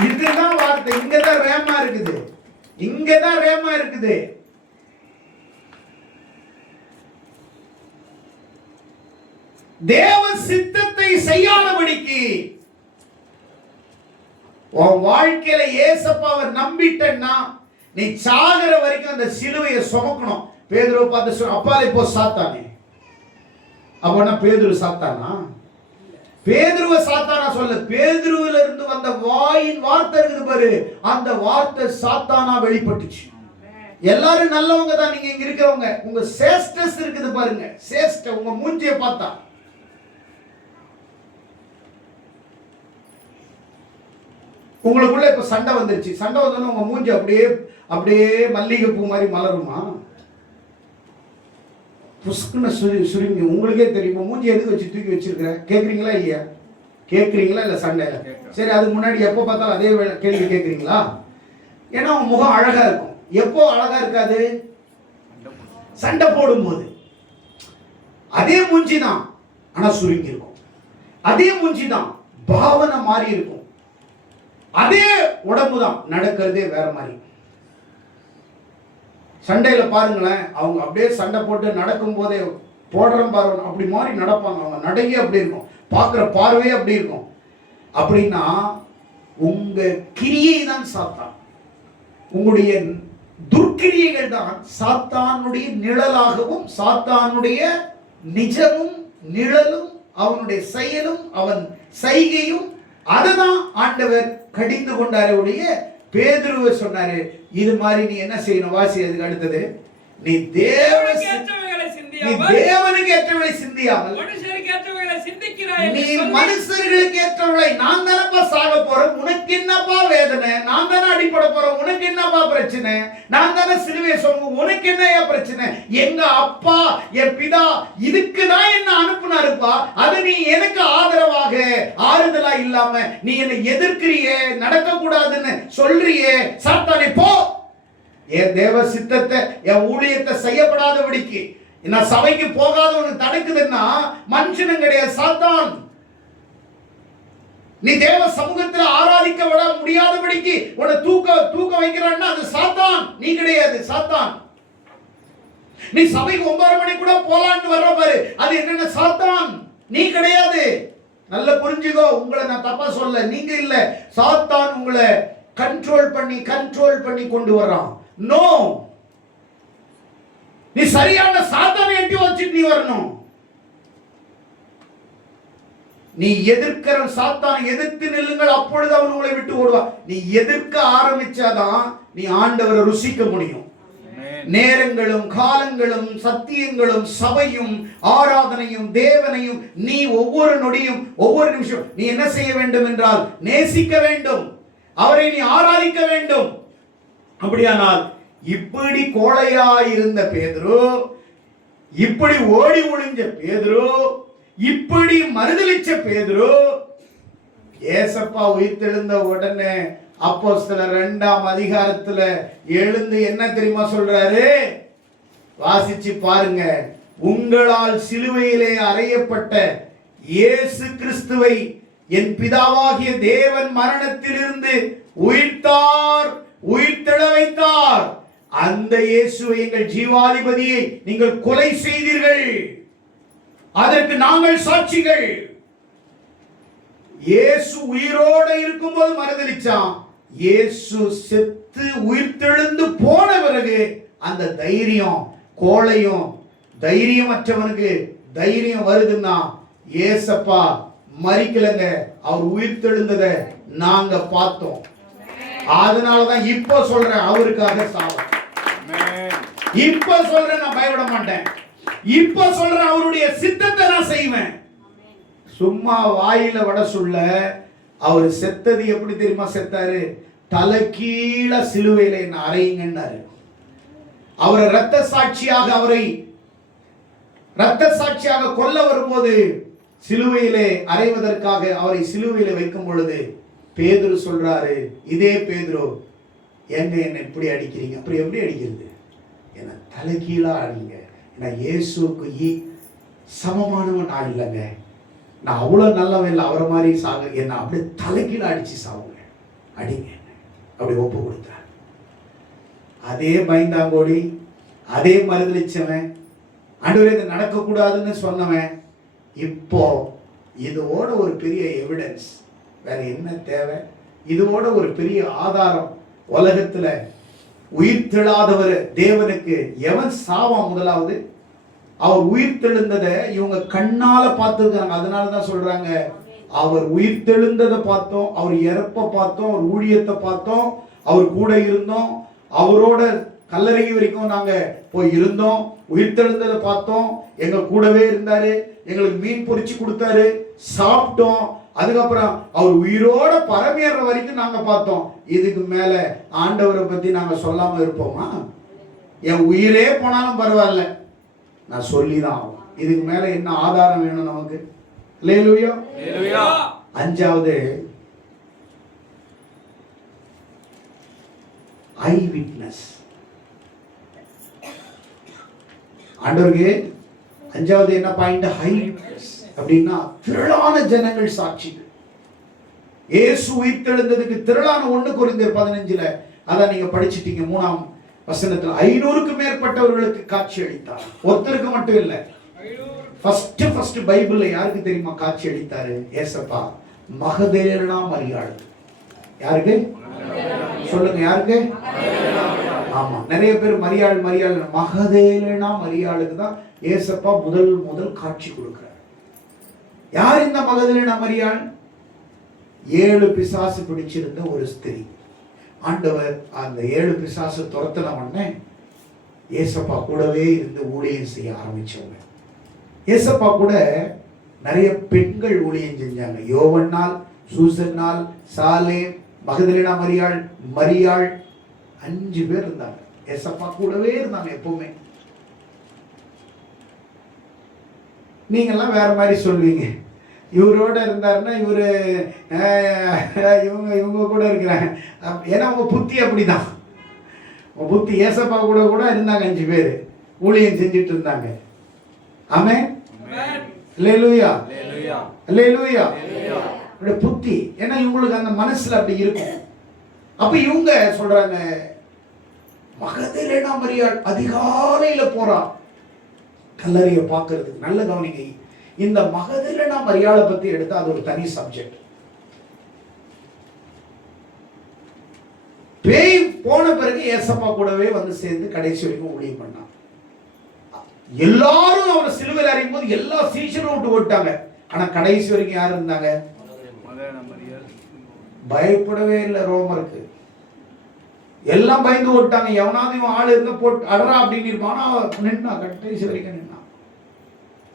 இதுதான் வார்த்தை. இங்கதான் ரேமா இருக்குது, இங்கதான் ரேமா இருக்குது. தேவ சித்தத்தை செய்யாதபடிக்கு உன் வாழ்க்கையில ஏசப்பாவை நம்பிட்டன்னா நீ சாகர வரைக்கும் அந்த சிலுவையை சுமக்கணும். பேதுருவை பார்த்து சொன்ன, அப்பாலே போ சாத்தானே. அப்பனா பேதுரு சாத்தானா? பேதுருவை சாத்தானா சொல்ல, பேதுருவில இருந்து வந்த வாயின் வார்த்தை இருக்குது பாரு, அந்த வார்த்தை சாத்தானா வெளிப்பட்டுச்சு. எல்லாரும் நல்லவங்க தான் நீங்க இங்க இருக்கிறவங்க. உங்க சேஸ்டஸ் இருக்குது பாருங்க, சேஸ்ட உங்க மூஞ்சியை பார்த்தா. உங்களுக்குள்ள இப்ப சண்டை வந்துருச்சு. சண்டை வந்தோன்னு உங்க மூஞ்சி அப்படியே அப்படியே மல்லிகை பூ மாதிரி மலருமா? புஷ்குன்னு சுருங்கி. உங்களுக்கே தெரியுமா மூஞ்சி எதுக்கு வச்சு தூக்கி வச்சிருக்கிற? கேட்குறீங்களா இல்லையா? கேட்குறீங்களா இல்லை சண்டையில? சரி, அதுக்கு முன்னாடி எப்போ பார்த்தாலும் அதே கேள்வி கேட்குறீங்களா? ஏன்னா உங்க முகம் அழகா இருக்கும். எப்போ அழகா இருக்காது? சண்டை போடும்போது. அதே மூஞ்சி தான், ஆனா சுருங்கி இருக்கும். அதே மூஞ்சி தான், பாவனை மாறி இருக்கும். அதே உடம்பு தான், நடக்கிறதே வேற மாதிரி. சண்டையில பாருங்களேன், அவங்க அப்படியே சண்டை போட்டு நடக்கும் போதே போடுறோம் பாரு, அப்படி மாதிரி நடப்பாங்க. அவங்க நடையே அப்படி இருக்கும். பார்க்கிற பார்வையே அப்படி இருக்கும். அப்படின்னா உங்க கிரியை தான் சாத்தான், உங்களுடைய துர்க்கிரியைகள் தான் சாத்தானுடைய நிழலாகவும் சாத்தானுடைய நிஜமும் நிழலும் அவனுடைய செயலும் அவன் செய்கையும். அததான் ஆண்டவர் கடிந்து கொண்டாரே ஒழிய பேதுருவை சொன்னாரு இது மாதிரி நீ என்ன செய்யணும். வாசி அதுக்கு அடுத்தது, நீ தேவனுக்கு ஏற்றவளை சிந்தியாமல் நீ மனுஷர்களுக்கு ஏற்றவளை. நான் தானப்பா சாக போறேன், உனக்கு என்னப்பா வேதனை, நான் தானே அடிப்பட போறேன், உனக்கு என்னப்பா பிரச்சனை, நான் தானே சிலுவையை சொல்லுவேன், உனக்கு என்னையா பிரச்சனை, எங்க அப்பா என் பிதா இதுக்குதான் என்ன அனுப்புனாருப்பா, அது நீ எனக்கு ஆதரவாக ஆறுதலா இல்லாம நீ என்னை எதிர்க்கிறியே, நடக்க கூடாதுன்னு சொல்றியே, சாத்தானே போ. என் தேவ சித்தத்தை என் ஊழியத்தை செய்யப்படாதபடிக்கு நான் சபைக்கு போகாதவனுக்கு தடுக்குதுன்னா மனுஷனும் கிடையாது, சாத்தான். நீ தேவ சமூகத்தில் ஆராதிக்க விட முடியாதபடிக்கு உன்னை தூக்க வைக்கிறான்னா அது சாத்தான், நீ கிடையாது, சாத்தான். நீ சபைக்கு 9:30 மணி கூட போலான்னு வர்ற பாரு, அது என்னென்ன சாத்தான், நீ கிடையாது. நல்ல புரிஞ்சுக்கோ, உங்களை நான் தப்பா சொல்ல, நீங்க இல்ல, சாத்தான் உங்களை கண்ட்ரோல் பண்ணி கொண்டு வர்றான். நோ, நீ சரியான சாத்தானை எட்டி வச்சுட்டு நீ வரணும். நீ எதிர்க்கிற சாத்தானை எதிர்த்து நில்லுங்கள், அப்பொழுது அவன் உங்களை விட்டு ஓடுவான். நீ எதிர்க்க ஆரம்பிச்சாதான் நீ ஆண்டவரை ருசிக்க முடியும். நேரங்களும் காலங்களும் சத்தியங்களும் சபையும் ஆராதனையும் தேவனையும் நீ ஒவ்வொரு நொடியும் ஒவ்வொரு நிமிஷம் நீ என்ன செய்ய வேண்டும் என்றால் நேசிக்க வேண்டும், அவரை நீ ஆராதிக்க வேண்டும். அப்படியானால் இப்படி கோழையாயிருந்த பேதுரு, இப்படி ஓடி ஒளிஞ்ச பேதுரு, இப்படி மறுதலிச்ச பேதுரு, ஏசப்பா உயிர்த்தெழுந்த உடனே அப்போஸ்தலர் 2ஆம் அதிகாரத்துல எழுந்து என்ன தெரியுமா சொல்றாரு? வாசிச்சு பாருங்க. உங்களால் சிலுவையிலே அறையப்பட்ட இயேசு கிறிஸ்துவை என் பிதாவாகிய தேவன் மரணத்திலிருந்து உயிர்த்தார், உயிர்த்தெழ வைத்தார். அந்த இயேசுவை எங்கள் ஜீவாதிபதியை நீங்கள் கொலை செய்தீர்கள், அதற்கு நாங்கள் சாட்சிகள். இயேசு உயிரோடு இருக்கும்போது மறுதலிச்சான். இயேசு செத்து உயிர்த்தெழுந்து போன பிறகு அந்த தைரியம், கோழையும் தைரியமற்றவனுக்கு தைரியம் வருதுன்னா, ஏசப்பா மரிக்கலங்க, அவர் உயிர்த்தெழுந்ததை நாங்க பார்த்தோம். அதனாலதான் இப்ப சொல்றேன், அவருக்காக சாவம். இப்ப சொல்றேன், நான் பயப்பட மாட்டேன். இப்ப சொல்றேன், அவருடைய சித்தத்தை நான் செய்வேன். சும்மா வாயில வட சொல்ல. அவர் செத்தது எப்படி தெரியுமா செத்தாரு? தலைகீழ சிலுவையில என்ன அறையுங்கன்னாரு. அவரை இரத்த சாட்சியாக கொல்ல வரும்போது சிலுவையிலே அறைவதற்காக அவரை சிலுவையில வைக்கும் பொழுது பேதுரு சொல்றாரு, இதே பேதுரு, எங்க என்ன இப்படி அடிக்கிறீங்க? அப்புறம் எப்படி அடிக்கிறது? என்ன தலைகீழா அடிங்க. நான் இயேசுக்கு சமமானவன் நான் இல்லைங்க, நான் அவ்வளவு நல்லவன் இல்லை, அவரை மாதிரி சாக, என்ன அப்படியே தலைகீழ அடிச்சு சாவுங்க, அடிங்க, அப்படி ஒப்பு கொடுத்தார். அதே பயந்தாங்கோடி, அதே மறுதலிச்சவன், ஆண்டவரே இது நடக்கக்கூடாதுன்னு சொன்னவன், இப்போ இதோட ஒரு பெரிய எவிடன்ஸ் வேற என்ன தேவை? இதோட ஒரு பெரிய ஆதாரம் உலகத்துல உயிர்த்தெழாதவர் தேவனுக்கு எவன் சாவான்? முதலாவது அவர் உயிர்த்தெழுந்ததை இவங்க கண்ணால பார்த்துருக்காங்க. அதனாலதான் சொல்றாங்க, அவர் உயிர்த்தெழுந்ததை பார்த்தோம், அவர் இறப்ப பார்த்தோம், அவர் ஊழியத்தை பார்த்தோம், அவர் கூட இருந்தோம், அவரோட கல்லறை வரைக்கும் நாங்க போய் இருந்தோம், உயிர்த்தெழுந்ததை பார்த்தோம், எங்க கூடவே இருந்தாரு, எங்களுக்கு மீன் பொரிச்சு கொடுத்தாரு, சாப்பிட்டோம். அதுக்கப்புறம் அவர் உயிரோட பரமேற வரைக்கும் நாங்க பார்த்தோம். இதுக்கு மேல ஆண்டவரை பத்தி நாங்க சொல்லாம இருப்போமா? என் உயிரே போனாலும் பரவாயில்ல, நான் சொல்லிதான் ஆகும். இதுக்கு மேல என்ன ஆதாரம் வேணும் நமக்கு? அல்லேலூயா. அஞ்சாவது, ஐ விட்னஸ். ஆண்டவருக்கு அஞ்சாவது என்ன பாயிண்ட்? ஐ விட்னஸ் அப்படின்னா திரளான ஜனங்கள் சாட்சிகள். இயேசு உயிர்த்தெழுந்ததுக்கு திரளான 1 கொரிந்தியர் 15ல அதான் நீங்க படிச்சிட்டீங்க 3ஆம் வசனத்துல 500க்கு மேற்பட்டவர்களுக்கு காட்சி அளித்தார். ஒருத்தருக்கு மட்டும் இல்ல, ஃபர்ஸ்ட் பைபிள்ல யாருக்கு தெரியுமா காட்சி அளித்தாரு ஏசப்பா? மகதலேனா மரியாள். யாருக்கு சொல்லுங்க, யாருக்கு? ஆமா, நிறைய பேர் மரியாள் மரியாள். மகதலேனா மரியாளுக்கு தான் ஏசப்பா முதல் காட்சி கொடுக்கிறார். யார் இந்த மகதலேனா மரியாள்? 7 பிசாசு பிடிச்சிருந்த ஒரு ஸ்திரீ. ஆண்டவர் அந்த 7 பிசாசு துரத்தின உடனே ஏசப்பா கூடவே இருந்து ஊழியம் செய்ய ஆரம்பிச்சவங்க. ஏசப்பா கூட நிறைய பெண்கள் ஊழியம் செஞ்சாங்க. யோவன்னாள், சூசன்னாள், சாலேம், மகதலேனா மரியாள் 5 பேர் இருந்தாங்க. ஏசப்பா கூடவே இருந்தாங்க எப்பவுமே. நீங்கெல்லாம் வேற மாதிரி சொல்வீங்க. இவரோட இருந்தாருன்னா இவங்க கூட இருக்கிறாங்க. ஏன்னா உங்க புத்தி அப்படிதான். உங்க புத்தி ஏசப்பா கூட இருந்தாங்க. 5 பேர் ஊழியம் செஞ்சுட்டு இருந்தாங்க. ஆமென், அல்லேலூயா, அல்லேலூயா. புத்தி, ஏன்னா இவங்களுக்கு அந்த மனசுல அப்படி இருக்கும். அப்ப இவங்க சொல்றாங்க, மகதலேனா மரியாள் அதிகாலையில போறா கல்லறையை பார்க்கிறதுக்கு. நல்ல கவனிங்க, இந்த மகதலேனா மரியாளை பத்தி எடுத்தா அது ஒரு தனி சப்ஜெக்ட். பேய் போன பிறகு ஏசப்பா கூடவே வந்து சேர்ந்து கடைசி வரைக்கும் ஊழியம் பண்ணான். எல்லாரும் அவரை சிலுவையில் அறையும் போது எல்லா சீஷரும் விட்டு ஓட்டாங்க. ஆனா கடைசி வரைக்கும் யார் இருந்தாங்க? பயப்படவே இல்லை. ரோமருக்கு எல்லாம் பயந்து ஓட்டாங்க. எவனாவது இவன் ஆள் இருந்தா போட்டு அடரா அப்படின்னு இருப்பான். நின்னா கடைசி வரைக்கும் நின்னான்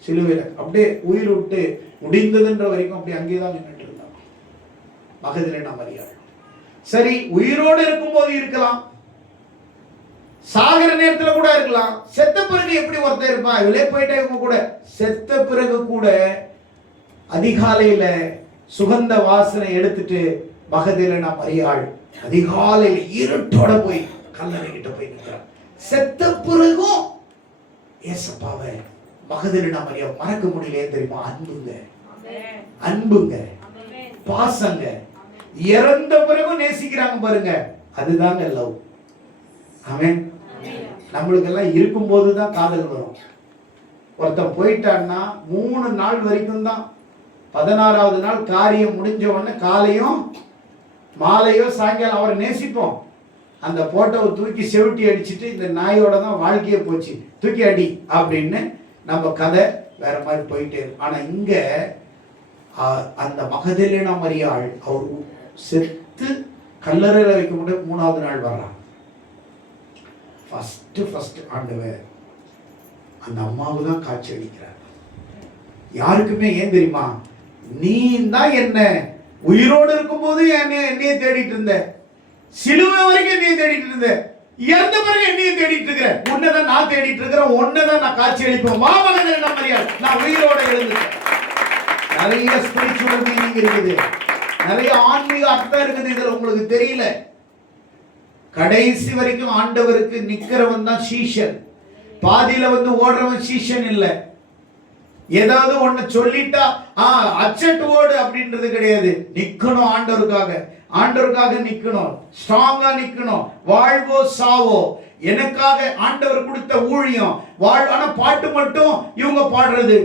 சிலுவையில. அப்படியே உயிர் விட்டு முடிந்ததுன்ற வரைக்கும் அப்படியே அங்கேதான் நின்றுட்டு இருந்தான் மகதலேனா மரியாள். சரி, உயிரோடு இருக்கும்போது இருக்கலாம், சாகிற நேரத்துல கூட இருக்கலாம். செத்த பிறகு எப்படி ஒருத்தர் இருப்பா? இவளே போயிட்டே இவங்க கூட. செத்த பிறகு கூட அதிகாலையில சுகந்த வாசனை எடுத்துட்டு மகதலேனா மரியாள் அதிகாலையில இருட்டோட போய் கல்லறை கிட்ட போய் நிற்கிறார். செத்த பிறகும் ஏசப்பாவை மகதலேனா மரியாள் மறக்க முடியலையே தெரியுமா? அன்புங்க, பாசங்க. இறந்த பிறகும் நேசிக்கிறாங்க பாருங்க, அதுதாங்க லவ். ஆமென். நம்மளுக்கு எல்லாம் இருக்கும் போதுதான் காதல் வரும். ஒருத்தன் போயிட்டான்னா 3 நாள் வரைக்கும் தான். 16வது நாள் காரியம் முடிஞ்ச உடனே காலையும் மாலையோ சாயங்காலம் அவரை நேசிப்போம். அந்த போட்டோவை தூக்கி செவிட்டி அடிச்சுட்டு இந்த நாயோட தான் வாழ்க்கையே போச்சு, தூக்கி அடி அப்படின்னு நம்ம கதை வேற மாதிரி போயிட்டே இருக்கு. ஆனா இங்க அந்த மகதலேனா மரியாள் அவர் செத்து கல்லறையில் வைக்க முடியும் 3வது நாள் வர்றான். ஃபர்ஸ்ட் ஆண்டவர் அந்த அம்மாவுக்கு தான் காட்சி அளிக்கிறார். யாருக்குமே. ஏன் தெரியுமா? நீ தான் என்ன உயிரோடு இருக்கும்போது என்னையே தேடிட்டு இருந்த, சிலுவை வரைக்கும் என்னையே தேடிட்டு இருந்த, இறந்த பிறகு என்னையே தேடிட்டு இருக்கிற, உன்னதான் நான் தேடிட்டு இருக்கிறேன், உன்னதான் நான் காட்சி அளிப்பேன். வா மகதலேனா மரியாள், நான் உயிரோட எழுந்துட்டேன். நிறைய ஸ்பிரிச்சுவல் மீனிங் இருக்குது, நிறைய ஆன்மீக அர்த்தம் இருக்குது. இதுல உங்களுக்கு தெரியல. கடைசி வரைக்கும் ஆண்டவருக்கு நிக்கிறவன் தான் சீஷன். பாதியில வந்து ஓடுறவன் சீஷன் இல்ல. ஏதாவது ஒண்ணு சொல்லிட்டா அச்சட் ஓடு அப்படின்றது கிடையாது. நிக்கணும் ஆண்டவருக்காக நிக்கணும், ஸ்ட்ராங்கா நிக்கணும். வாழ்வோ சாவோ எனக்காக ஆண்டவர் கொடுத்த ஊழியம் வாழ்வான பாட்டு மட்டும் இவங்க பாடுறது.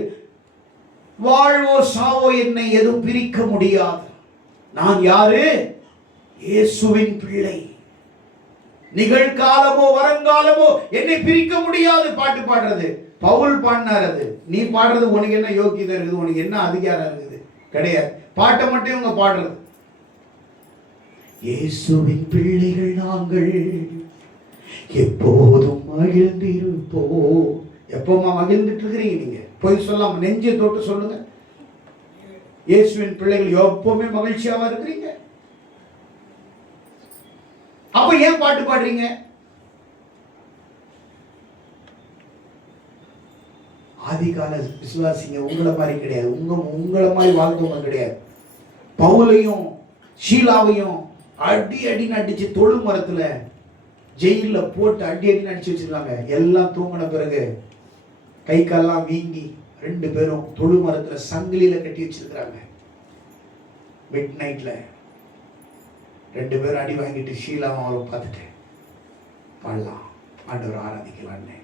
வாழ்வோ சாவோ என்னை எதுவும் பிரிக்க முடியாது. நான் யாரு? இயேசுவின் பிள்ளை. நிகழ்காலமோ வருங்காலமோ என்னை பிரிக்க முடியாது. பாட்டு பாடுறது பவுல் பாடினார். அது நீ பாடுறது உனக்கு என்ன யோக்கியதை இருக்குது? உனக்கு என்ன அதிகாரம் இருக்குது? கிடையாது. பாட்டை மட்டும் இவங்க பாடுறது. இயேசுவின் பிள்ளைகள் நாங்கள் எப்போதும் மகிழ்ந்திருப்போம். எப்போமா மகிழ்ந்துட்டு இருக்கிறீங்க? நீங்க போய் சொல்லாம நெஞ்சை தொட்டு சொல்லுங்க, இயேசுவின் பிள்ளைகள் எப்பவுமே மகிழ்ச்சியாவா இருக்கிறீங்க. அப்ப ஏன் பாட்டு பாடுறீங்க? ஆதிகால விசுவாசிங்க உங்களை மாதிரி கிடையாது. உங்களை மாதிரி வாழ்ந்தவங்க கிடையாது. பவுலையும் ஷீலாவையும் அடின்னு அடிச்சு தொழு மரத்துல ஜெயில போட்டு அடின்னு அடிச்சு வச்சிருக்காங்க. எல்லாம் தூங்கின பிறகு கை கால்லாம் வீங்கி 2 பேரும் தொழு மரத்துல சங்கிலியில கட்டி வச்சிருக்கிறாங்க. மிட் நைட்ல 2 பேரும் அடி வாங்கிட்டு ஷீலாவும் அவளை பார்த்துட்டு பாடலாம், ஆண்டவர் ஆராதிக்கலான்னு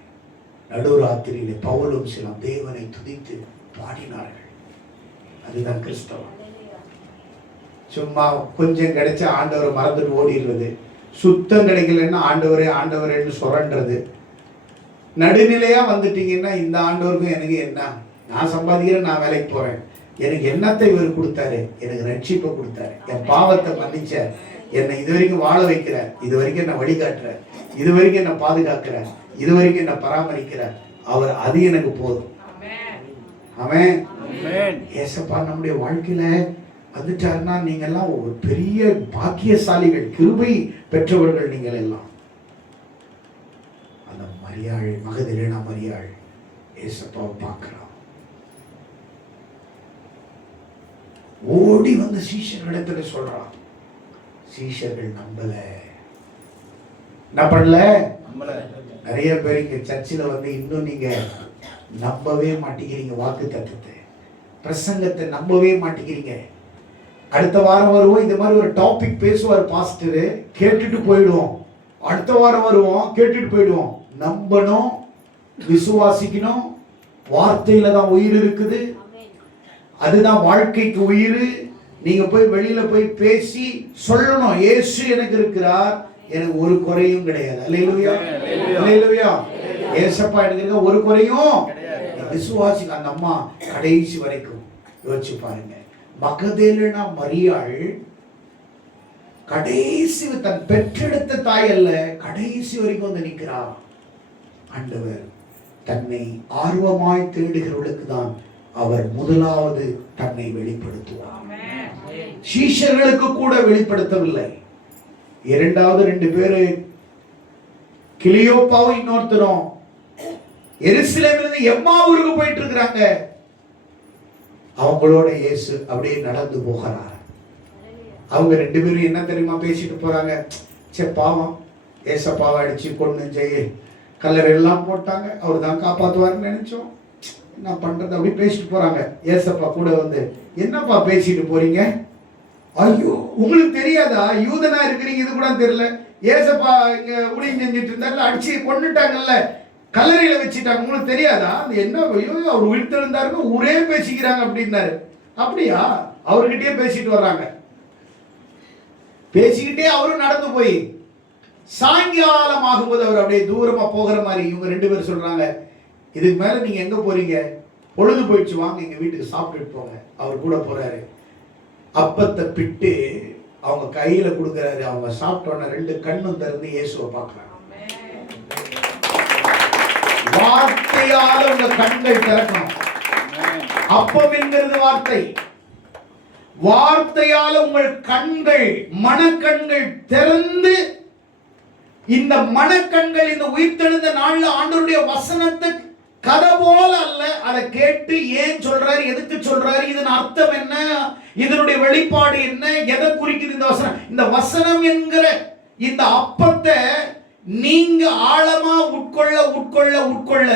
நடுராத்திரியிலே பவுலும் சிலம் தேவனை துதித்து பாடினார்கள். அதுதான் கிறிஸ்தவம். சும்மா கொஞ்சம் கிடைச்ச ஆண்டவரை மறந்துட்டு ஓடிடுறது, சுத்தம் கிடைக்கலன்னா ஆண்டவரே ஆண்டவரேன்னு சுரண்டுறது. நடுநிலையா வந்துட்டீங்கன்னா இந்த ஆண்டவருக்கும் எனக்கு என்ன, நான் சம்பாதிக்கிறேன், நான் வேலைக்கு போறேன், எனக்கு என்னத்தை இவர் கொடுத்தாரு, எனக்கு ரட்சிப்பை கொடுத்தாரு, என் பாவத்தை மன்னிச்ச, என்னை இது வரைக்கும் வாழ வைக்கிற, இது வரைக்கும் என்ன வழிகாட்டுற, இது வரைக்கும் என்ன பாதுகாக்கிற, இது வரைக்கும் என்ன பராமரிக்கிற, அவர் அது எனக்கு போதும். ஆமென். ஏசப்பா நம்முடைய வாழ்க்கையில வந்துட்டாருன்னா நீங்க எல்லாம் ஒரு பெரிய பாக்கியசாலிகள், கிருபை பெற்றவர்கள் நீங்கள் எல்லாம். அந்த மரியாள், மகதலேனா மரியாள் ஏசப்பாவை பார்க்கிறான். ஓடி வந்து சீஷர்களிடத்துல சொல்றான். சீஷர்கள் நம்பல. என்ன பண்ணல? நிறைய பேர் இங்க சர்ச்சில் வந்து இன்னும் நீங்க நம்பவே மாட்டேங்கிறீங்க. வாக்கு தத்துவத்தை, பிரசங்கத்தை நம்பவே மாட்டேங்கிறீங்க. அடுத்த வாரம் வருவோம், இந்த மாதிரி ஒரு டாபிக் பேசுவார் பாஸ்டர், கேட்டுட்டு போயிடுவோம். அடுத்த வாரம் வருவோம், கேட்டுட்டு போயிடுவோம். நம்பணும், விசுவாசிக்கணும். வார்த்தையில தான் உயிர் இருக்குது, அதுதான் வாழ்க்கைக்கு உயிர். நீங்க போய் வெளியில போய் பேசி சொல்லணும், இயேசு எனக்கு இருக்கிறார், எனக்கு ஒரு குறையும் கிடையாது. அல்லேலூயா, அல்லேலூயா. ஏசப்பா எனக்கு இருக்க ஒரு குறையும் விசுவாசி. அந்த அம்மா கடைசி வரைக்கும் யோசிச்சு பாருங்க. மகதலேனா மரியாள் கடைசி, தன் பெற்றெடுத்த தாய் அல்ல, கடைசி வரைக்கும் வந்து நிற்கிறா. ஆண்டவர் தன்னை ஆர்வமாய் தேடுகிறவர்களுக்கு தான் அவர் முதலாவது தன்னை வெளிப்படுத்துவார். சீஷர்களுக்கு கூட வெளிப்படுத்தவில்லை. இரண்டாவது 2 பேரு, கிளியோப்பாவும் இன்னொருத்தரும் எருசலேமிலிருந்து எம்மாவூருக்கு போயிட்டு இருக்கிறாங்க. அவங்களோட இயேசு அப்படியே நடந்து போகிறார். அவங்க 2 பேரும் என்ன தெரியுமா பேசிட்டு போறாங்க? சே பாவம், ஏசப்பாவை அடிச்சு கொண்டு ஜெய கல்லறை எல்லாம் போட்டாங்க, அவர் தான் காப்பாத்துவாருன்னு நினைச்சோம், என்ன பண்றது, அப்படி பேசிட்டு போறாங்க. ஏசப்பா கூட வந்து, என்னப்பா பேசிட்டு போறீங்க? ஐயோ உங்களுக்கு தெரியாதா, யூதனா இருக்கிறீங்க, இது கூட தெரியல. ஏசப்பா இங்க ஊழியம் செஞ்சுட்டு இருந்தாருல, அடிச்சு கொண்டுட்டாங்கல்ல, கல்லறையில வச்சுட்டாங்க, உங்களுக்கு தெரியாதா? என்ன, ஐயோ அவர் உயிர்த்தெழுந்தாருன்னு ஊரே பேசிக்கிறாங்க அப்படின்னாரு. அப்படியா? அவர்கிட்டயே பேசிட்டு வர்றாங்க. பேசிக்கிட்டே அவரும் நடந்து போய் சாயங்காலம் ஆகும்போது அவர் அப்படியே தூரமா போகிற மாதிரி இவங்க 2 பேரும் சொல்றாங்க, இதுக்கு மேல நீங்க எங்க போறீங்க, பொழுது போயிடுச்சு, வாங்க எங்க வீட்டுக்கு சாப்பிட்டுட்டு போங்க. அவர் கூட போறாரு. அப்பத்தை பிட்டு அவங்க கையில கொடுக்கறாரு. அவங்க சாப்பிட்டோன்னு 2 கண்ணும் திறந்து இயேசுவை பார்க்கறாங்க. வார்த்தையால உங்க கண்கள் திறக்கணும். அப்பம் என்கிறது வார்த்தை. வார்த்தையால உங்கள் கண்கள், மனக்கண்கள் திறந்து, இந்த மனக்கண்கள் இந்த உயிர்த்தெழுந்த நாள்ல ஆண்டவருடைய வசனத்தை கதை போல அல்ல, அதை கேட்டு ஏன் சொல்றாரு, எதுக்கு சொல்றாரு, இதன் அர்த்தம் என்ன, இதனுடைய வெளிப்பாடு என்ன, எதை குறிக்குது இந்த வசனம், இந்த வசனம் என்கிற இந்த அப்பத்தை நீங்க ஆழமா உட்கொள்ள உட்கொள்ள உட்கொள்ள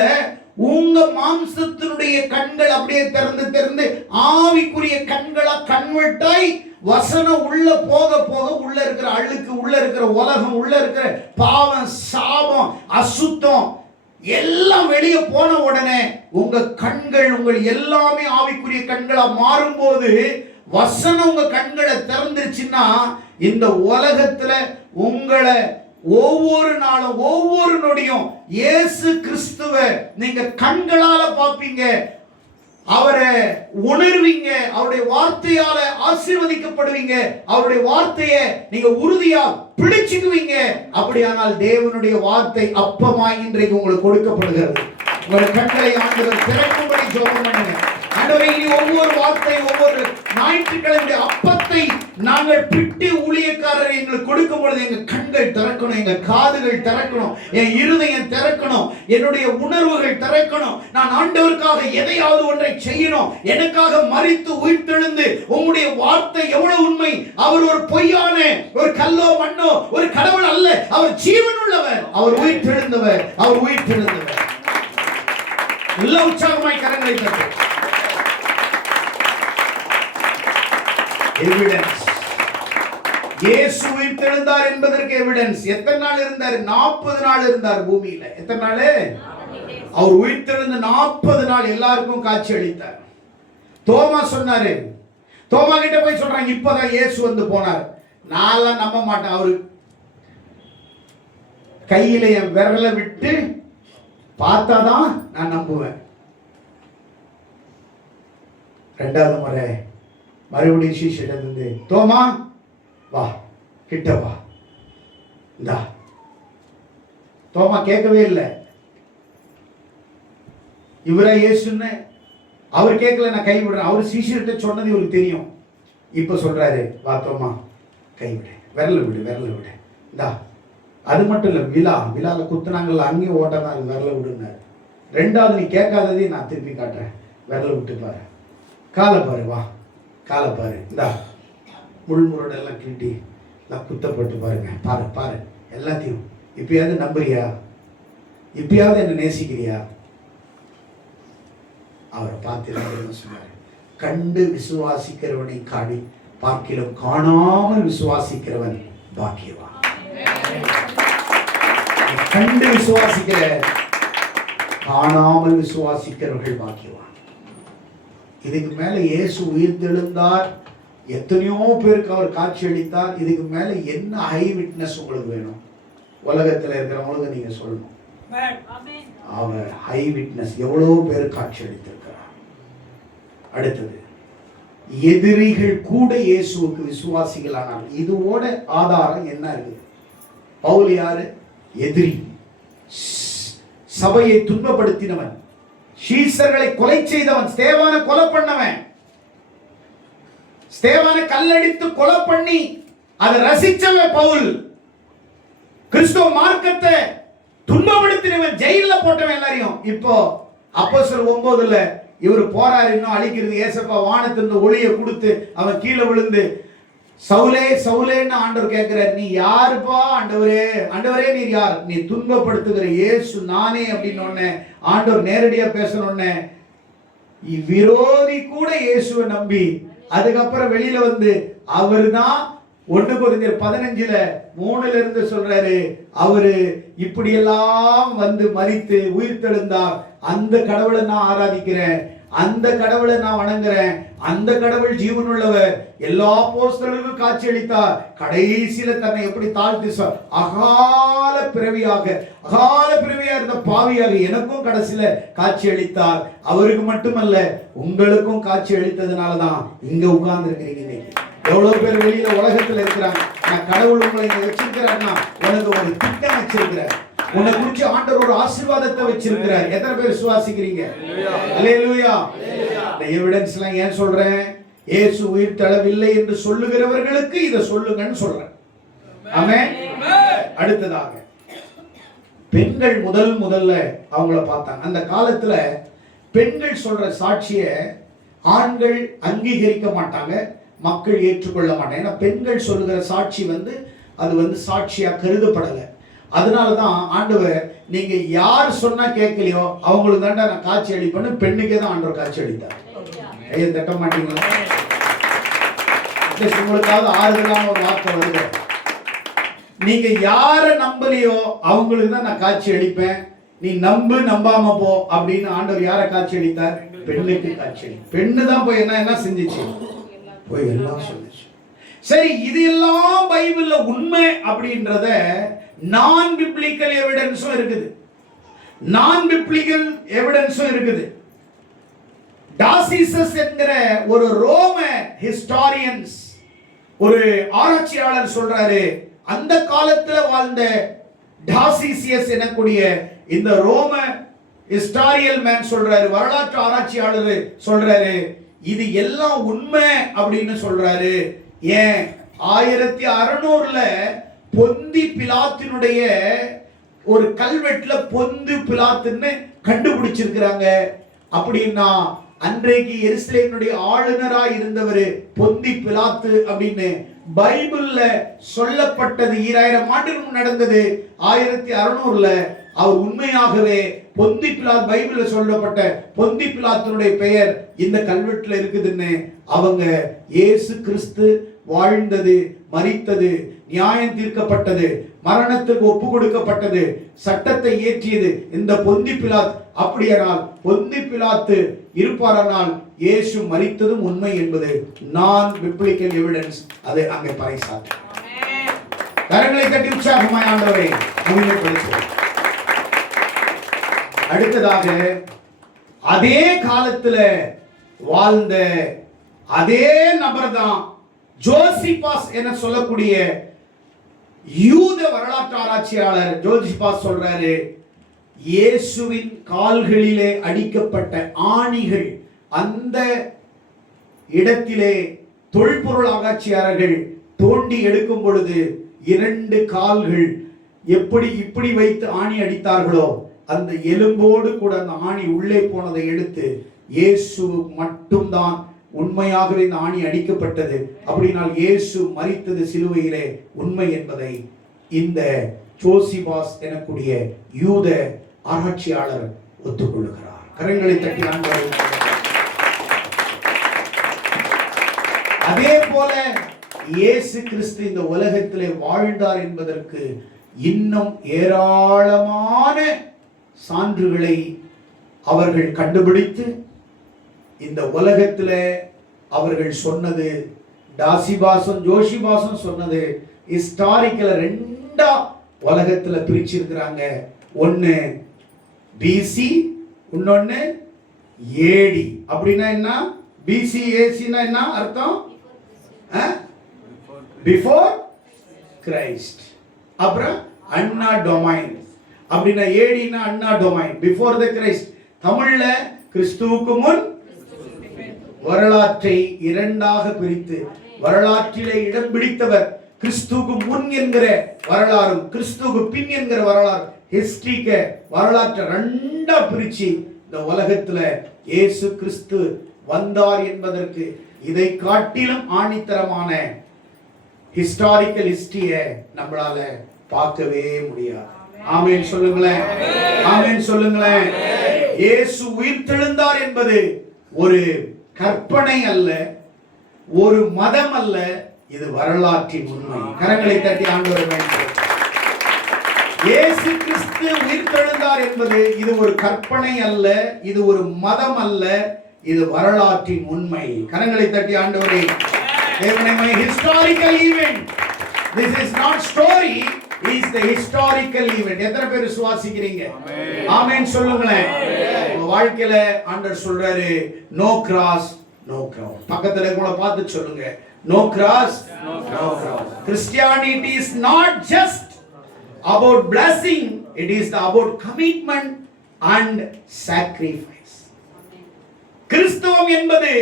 உங்க மாம்சத்தினுடைய கண்கள் அப்படியே திறந்து திறந்து ஆவிக்குரிய கண்களா கன்வெர்ட் ஆகி வசனம் உள்ள போக போக உள்ள இருக்கிற அழுக்கு, உள்ள இருக்கிற உலகம், உள்ள இருக்கிற பாவம், சாபம், அசுத்தம் எல்லாம் வெளியே போன உடனே உங்க கண்கள், உங்கள் எல்லாமே ஆவிக்குரிய கண்களா மாறும்போது, வசனம் உங்க கண்களை திறந்துருச்சுன்னா இந்த உலகத்துல உங்களை ஒவ்வொரு நாளும் ஒவ்வொரு நொடியும் இயேசு கிறிஸ்துவை நீங்க கண்களால பார்ப்பீங்க, அவரை உணர்வீங்க, அவருடைய வார்த்தையால ஆசீர்வதிக்கப்படுவீங்க, அவருடைய வார்த்தையை நீங்க உறுதியா பிடிச்சுக்குவீங்க. அப்படியானால் தேவனுடைய வார்த்தை அப்பமாய் இன்றைக்கு உங்களுக்கு கொடுக்கப்படுகிறது. உங்கள் கண்களை ஆண்டவர் திறக்கும்படி ஜெபம் பண்ணுங்க. ஆண்டவரே, இனி ஒவ்வொரு வார்த்தை, ஒவ்வொரு ஞாயிற்றுக்கிழமை அப்பத்தை நாங்கள் பிட்டு ஊழியக்காரர் எங்களுக்கு கொடுக்கும் பொழுது எங்க கண்கள் திறக்கணும், எங்க காதுகள் திறக்கணும், என் இருதயம் திறக்கணும், என்னுடைய உணர்வுகள் திறக்கணும். நான் ஆண்டவருக்காக எதையாவது ஒன்றை செய்யணும். எனக்காக மரித்து உயிர்த்தெழுந்து உங்களுடைய வார்த்தை எவ்வளவு உண்மை. அவர் ஒரு பொய்யான ஒரு கல்லோ மண்ணோ ஒரு கடவுள் அல்ல, அவர் ஜீவனுள்ளவர், அவர் உயிர்த்தெழுந்தவர், அவர் உயிர்த்தெழுந்தவர். எல்லா உற்சாகமாய் கரங்களை தட்டு. எவிடன்ஸ், இயேசு உயிர்த்தெழுந்தார் என்பதற்கு எவிடன்ஸ். எத்தனை நாள் இருந்தார்? 40 நாள் இருந்தார் பூமியில. எத்தனை நாள்? அவர் உயிர்த்தெழுந்த 40 நாள் எல்லாருக்கும் காட்சி அளித்தார். தோமா சொன்னாரு, தோமா கிட்ட போய் சொல்றாங்க, இப்பதான் இயேசு வந்து போனார். நான் நம்ப மாட்டேன், அவரு கையில என் விரலை விட்டு பார்த்தாதான் நான் நம்புவேன். 2வது முறை மறுபடியும் சீஷரிடம் இருந்து, தோமா வா, கிட்ட வா, இந்தா. தோமா கேட்கவே இல்லை, இவரா இயேசுன்னு அவர் கேட்கல, நான் கைவிடுறேன். அவர் சீஷர்கிட்ட சொன்னது இவருக்கு தெரியும். இப்ப சொல்றாரு, வா தோமா, கைவிடு, விரல விடு, விரல விடு, இந்தா. அது மட்டும் இல்ல, விழால குத்துனாங்கல்ல, அங்கேயும் ஓட்டனா விரல விடுனாரு. 2வது நீ கேட்காததையும் நான் திருப்பி காட்டுறேன், விரல விட்டு பாரு, காலை பாரு, வா காலை பாரு, இந்தா. முள்முரோட எல்லாம் கிண்டி எல்லாம் குத்தப்பட்டு பாருங்க, பாரு பாரு எல்லாத்தையும். இப்பயாவது நம்புறியா? இப்பயாவது என்ன நேசிக்கிறியா? அவரை பார்த்து சொன்னாரு, கண்டு விசுவாசிக்கிறவனை காடி பார்க்கிலும் காணாமல் விசுவாசிக்கிறவன் பாக்கியவான். கண்டு விசுவாசிக்கிற, காணாமல் விசுவாசிக்கிறவர்கள் பாக்கியவான். இதுக்கு மேல இயேசு உயிர்த்தெழுந்தார், எத்தனையோ பேருக்கு அவர் காட்சி அளித்தார். இதுக்கு மேல என்ன ஹை விட்னஸ் உங்களுக்கு வேணும்? உலகத்தில் இருக்கிறவங்களுக்கு நீங்க சொல்லணும், அவர் ஹை விட்னஸ் எவ்வளவு பேர் காட்சி அளித்திருக்கிறார். அடுத்தது, எதிரிகள் கூட இயேசுவுக்கு விசுவாசிகள் ஆனார். இதோட ஆதாரம் என்ன இருக்கு? பவுல் யாரு? எதிரி, சபையை துன்பப்படுத்தினவன், சீசர்களை கொலை செய்தவன், ஸ்தேவானை கொலை பண்ணவன், ஸ்தேவானை கல்லடித்து கொலை பண்ணி அதை ரசிச்சவன் பவுல். கிறிஸ்துவ மார்க்கத்தை துன்பப்படுத்தினவன், ஜெயில போட்டவன் எல்லாரையும். இப்போ அப்போஸ்தலர் 9ல இவர் போறாரு, இன்னும் அழிக்கிறது. ஏசப்பா வானத்திலிருந்து ஒளியை கொடுத்து அவன் கீழே விழுந்து, சவுலே சவுலேன்னு ஆண்டவர் கேட்கிறார், நீ யாருப்பா ஆண்டவரே? ஆண்டவரே நீர் யார்? நீ துன்பப்படுத்துகிற இயேசு நானே அப்படின்னு ஆண்டவர் நேரடியா பேசணும்னு விரோதி கூட இயேசுவை நம்பி அதுக்கப்புறம் வெளியில வந்து அவர் தான் 1 கொரிந்தியர் 15ல 3ல இருந்து சொல்றாரு, அவரு இப்படியெல்லாம் வந்து மரித்து உயிர்த்தெழுந்தார், அந்த கடவுளை நான் ஆராதிக்கிறேன், அந்த கடவுளை நான் வணங்குறேன், அந்த கடவுள் ஜீவனுள்ளவர், எல்லா அப்போஸ்தலர்களுக்கும் காட்சி அளித்தார், கடைசியில தன்னை எப்படி தாழ்த்தி அகால பிறவியாக இருந்த பாவியாக எனக்கும் கடைசியில காட்சி அளித்தார். அவருக்கு மட்டுமல்ல உங்களுக்கும் காட்சி அளித்ததுனாலதான் இங்க உட்கார்ந்து இருக்கிறீங்க. எவ்வளவு பேர் வெளியில உலகத்துல இருக்கிறாங்க. நான் கடவுள் உங்களை இங்க வச்சிருக்கிறாருன்னா உனக்கு ஒரு திட்டம் வச்சிருக்கிறார், உன்னை குறிச்சு ஆண்டவர் ஒரு ஆசீர்வாதத்தை வச்சிருக்கிறார். எத்தனை பேர் விசுவாசிக்கிறீங்க? அல்லேலூயா. இந்த எவிடன்ஸ் எல்லாம் ஏன் சொல்றேன்? இயேசு உயிர் தழவில்லை என்று சொல்லுகிறவர்களுக்கு இதை சொல்லுங்கன்னு சொல்றேன். ஆமென். அடுத்ததாக பெண்கள் முதல்ல அவங்கள பார்த்தாங்க. அந்த காலத்துல பெண்கள் சொல்ற சாட்சிய ஆண்கள் அங்கீகரிக்க மாட்டாங்க, மக்கள் ஏற்றுக்கொள்ள மாட்டாங்க. ஏன்னா பெண்கள் சொல்லுகிற சாட்சி அது சாட்சியா கருதப்படலை. அதனாலதான் ஆண்டவர், நீங்க யார் சொன்னா கேட்கலையோ அவங்களுக்கு தாண்டா நான் காட்சி அளிப்பேன்னு பெண்ணுக்கே தான் ஆண்டவர் காட்சி அளித்தார். ஐயா தட்ட மாட்டீங்களா? உங்களுக்காவது ஆறுதலான ஒரு வார்த்தை வருது, நீங்க யார நம்பலையோ அவங்களுக்கு தான் நான் காட்சி அளிப்பேன், நீ நம்பு நம்பாம போ அப்படின்னு ஆண்டவர் யார காட்சி அளித்தார்? பெண்ணுக்கு காட்சி அளி. பெண்ணு தான் போய் என்ன செஞ்சிச்சு? போய் எல்லாம் சொல்லிச்சு. சரி, இது எல்லாம் பைபிள்ல உண்மை அப்படின்றத நான் பிப்ளிக்கல் எவிடன்ஸும் இருக்குது, நான் பிப்ளிக்கல் எவிடன்ஸும் இருக்குது. டாசிசஸ் என்கிற ஒரு ரோம ஹிஸ்டாரியன்ஸ், ஒரு ஆராய்ச்சியாளர் சொல்றாரு, அந்த காலத்துல வாழ்ந்த டாசிசியஸ் எனக்கூடிய இந்த ரோம ஹிஸ்டாரியல் மேன் சொல்றாரு, வரலாற்று ஆராய்ச்சியாளர் சொல்றாரு, இது எல்லாம் உண்மை அப்படின்னு சொல்றாரு. ஏன் 1600ல பொந்தி பிலாத்தினுடைய ஒரு கல்வெட்டுல பொந்து பிலாத்துன்னு கண்டுபிடிச்சிருக்கிறாங்க. அப்படின்னா அன்றைக்கு எருசலேமினுடைய ஆளுநரா இருந்தவர் பொந்தி பிலாத்து அப்படின்னு பைபிள்ல சொல்லப்பட்டது 2000 ஆண்டுகளுக்கு நடந்தது. 1600ல அவர் உண்மையாகவே பொந்தி பிலாத், பைபிள்ல சொல்லப்பட்ட பொந்தி பிலாத்தினுடைய பெயர் இந்த கல்வெட்டுல இருக்குதுன்னு அவங்க இயேசு கிறிஸ்து வாழ்ந்தது மரித்தது, நியாயம் தீர்க்கப்பட்டது, மரணத்துக்கு ஒப்பு கொடுக்கப்பட்டது, சட்டத்தை இயற்றியது இந்த பொந்தி பிலாத். அப்படியானால் பொந்தி பிலாத்து இருப்பாரானால் இயேசு மரித்ததும் உண்மை என்பது நான் பிப்ளிக்கல் எவிடன்ஸ். அது அங்கே பறைசாற்று. கரங்களை தட்டி உற்சாகமாய் ஆண்டவரை மகிமைப்படுத்துவோம். அடுத்ததாக அதே காலத்துல வாழ்ந்த அதே நபர் தான் ஜோசிபாஸ் என சொல்லக்கூடிய யூத வரலாற்று ஆராய்ச்சியாளர். ஜோசிபாஸ் சொல்றாரு, இயேசுவின் கால்களிலே அடிக்கப்பட்ட ஆணிகள் அந்த இடத்திலே தொல்பொருள் ஆராய்ச்சியாளர்கள் தோண்டி எடுக்கும் பொழுது 2 கால்கள் எப்படி இப்படி வைத்து ஆணி அடித்தார்களோ அந்த எலும்போடு கூட அந்த ஆணி உள்ளே போனதை எடுத்து இயேசு மட்டும்தான் உண்மையாகவே இந்த ஆணி அடிக்கப்பட்டது, அப்படினால் இயேசு மரித்தது சிலுவையிலே உண்மை என்பதை இந்த ஜோசிபாஸ் எனக்கூடிய யூத ஆராய்ச்சியாளர் ஒத்துக்கொள்ளுகிறார். கரங்களை தட்டி ஆண்டவரை. அதே போல இயேசு கிறிஸ்து இந்த உலகத்திலே வாழ்ந்தார் என்பதற்கு இன்னும் ஏராளமான சான்றுகளை அவர்கள் கண்டுபிடித்து இந்த உலகத்தில் அவர்கள் சொன்னது, டாசிபாசும் ஜோசிபாசும் சொன்னது ஹிஸ்டாரிக்கல் 2 உலகத்தில் பிரிச்சிருக்கிறாங்க. ஒன்னு பிசி, இன்னொன்னு ஏடி. அப்படின்னா என்ன? பிசி ஏசினா என்ன அர்த்தம்? Before Christ. அப்புறம் அண்ணா டொமைன். அப்படின்னா ஏடினா அண்ணா டொமைன், பிஃபோர் த கிரைஸ்ட். தமிழ்ல கிறிஸ்துவுக்கு முன். வரலாற்றை 2ஆக பிரித்து வரலாற்றிலே இடம் பிடித்தவர் கிறிஸ்துவுக்கு முன் என்கிற வரலாறும் கிறிஸ்துவுக்கு பின் என்கிற வரலாறு, ஹிஸ்டரிக்க வரலாற்றை 2ஆ பிரிச்சு இந்த உலகத்துல இயேசு கிறிஸ்து வந்தார் என்பதற்கு இதை காட்டிலும் ஆணித்தரமான ஹிஸ்டாரிக்கல் ஹிஸ்டரியை நம்மளால பார்க்கவே முடியாது. ஆமென் சொல்லுங்களேன், ஆமென் சொல்லுங்களேன். இயேசு உயிர்த்தெழுந்தார் என்பது ஒரு கற்பனை அல்ல, ஒரு மதம் அல்ல, இது வரலாற்றின் உண்மை. கரங்களை தட்டி ஆண்டவரை. இயேசு கிறிஸ்து உயிர்த்தெழுந்தார் என்பது இது ஒரு கற்பனை அல்ல, இது ஒரு மதம் அல்ல, இது வரலாற்றின் உண்மை. கரங்களை தட்டி ஆண்டவரே. தேவனே, historical event. This is not story, it is the historical event. எத்தனை பேர் விசுவாசிக்கிறீங்க? ஆமென் சொல்லுங்களேன். உங்க வாழ்க்கையில ஆண்டவர் சொல்றாரு, no cross no crown. பக்கத்துல கூட பார்த்து சொல்லுங்க, no cross no crown. Christianity is not just about blessing, it is about commitment and sacrifice. கிறிஸ்தவம் என்பது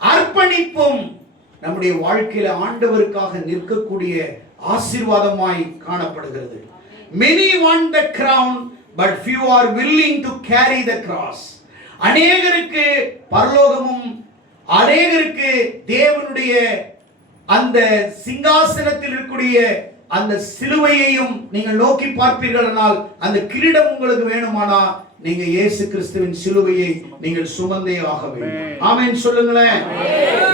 அர்ப்பணிப்பும் நம்முடைய வாழ்க்கையில ஆண்டவருக்காக நிற்கக்கூடிய ஆசீர்வாதமாய் காணப்படுகிறது. Many want the crown but few are willing to carry the cross. அநேகருக்கு பரலோகமும் அநேகருக்கு தேவனுடைய அந்த சிங்காசனத்தில் இருக்கக்கூடிய அந்த சிலுவையையும் நீங்கள் நோக்கி பார்ப்பீர்களானால், அந்த கிரீடம் உங்களுக்கு வேணுமானா நீங்க இயேசு கிறிஸ்துவின் சிலுவையை நீங்கள் சுமந்தே ஆக வேண்டும். ஆமென் சொல்லுங்களேன்.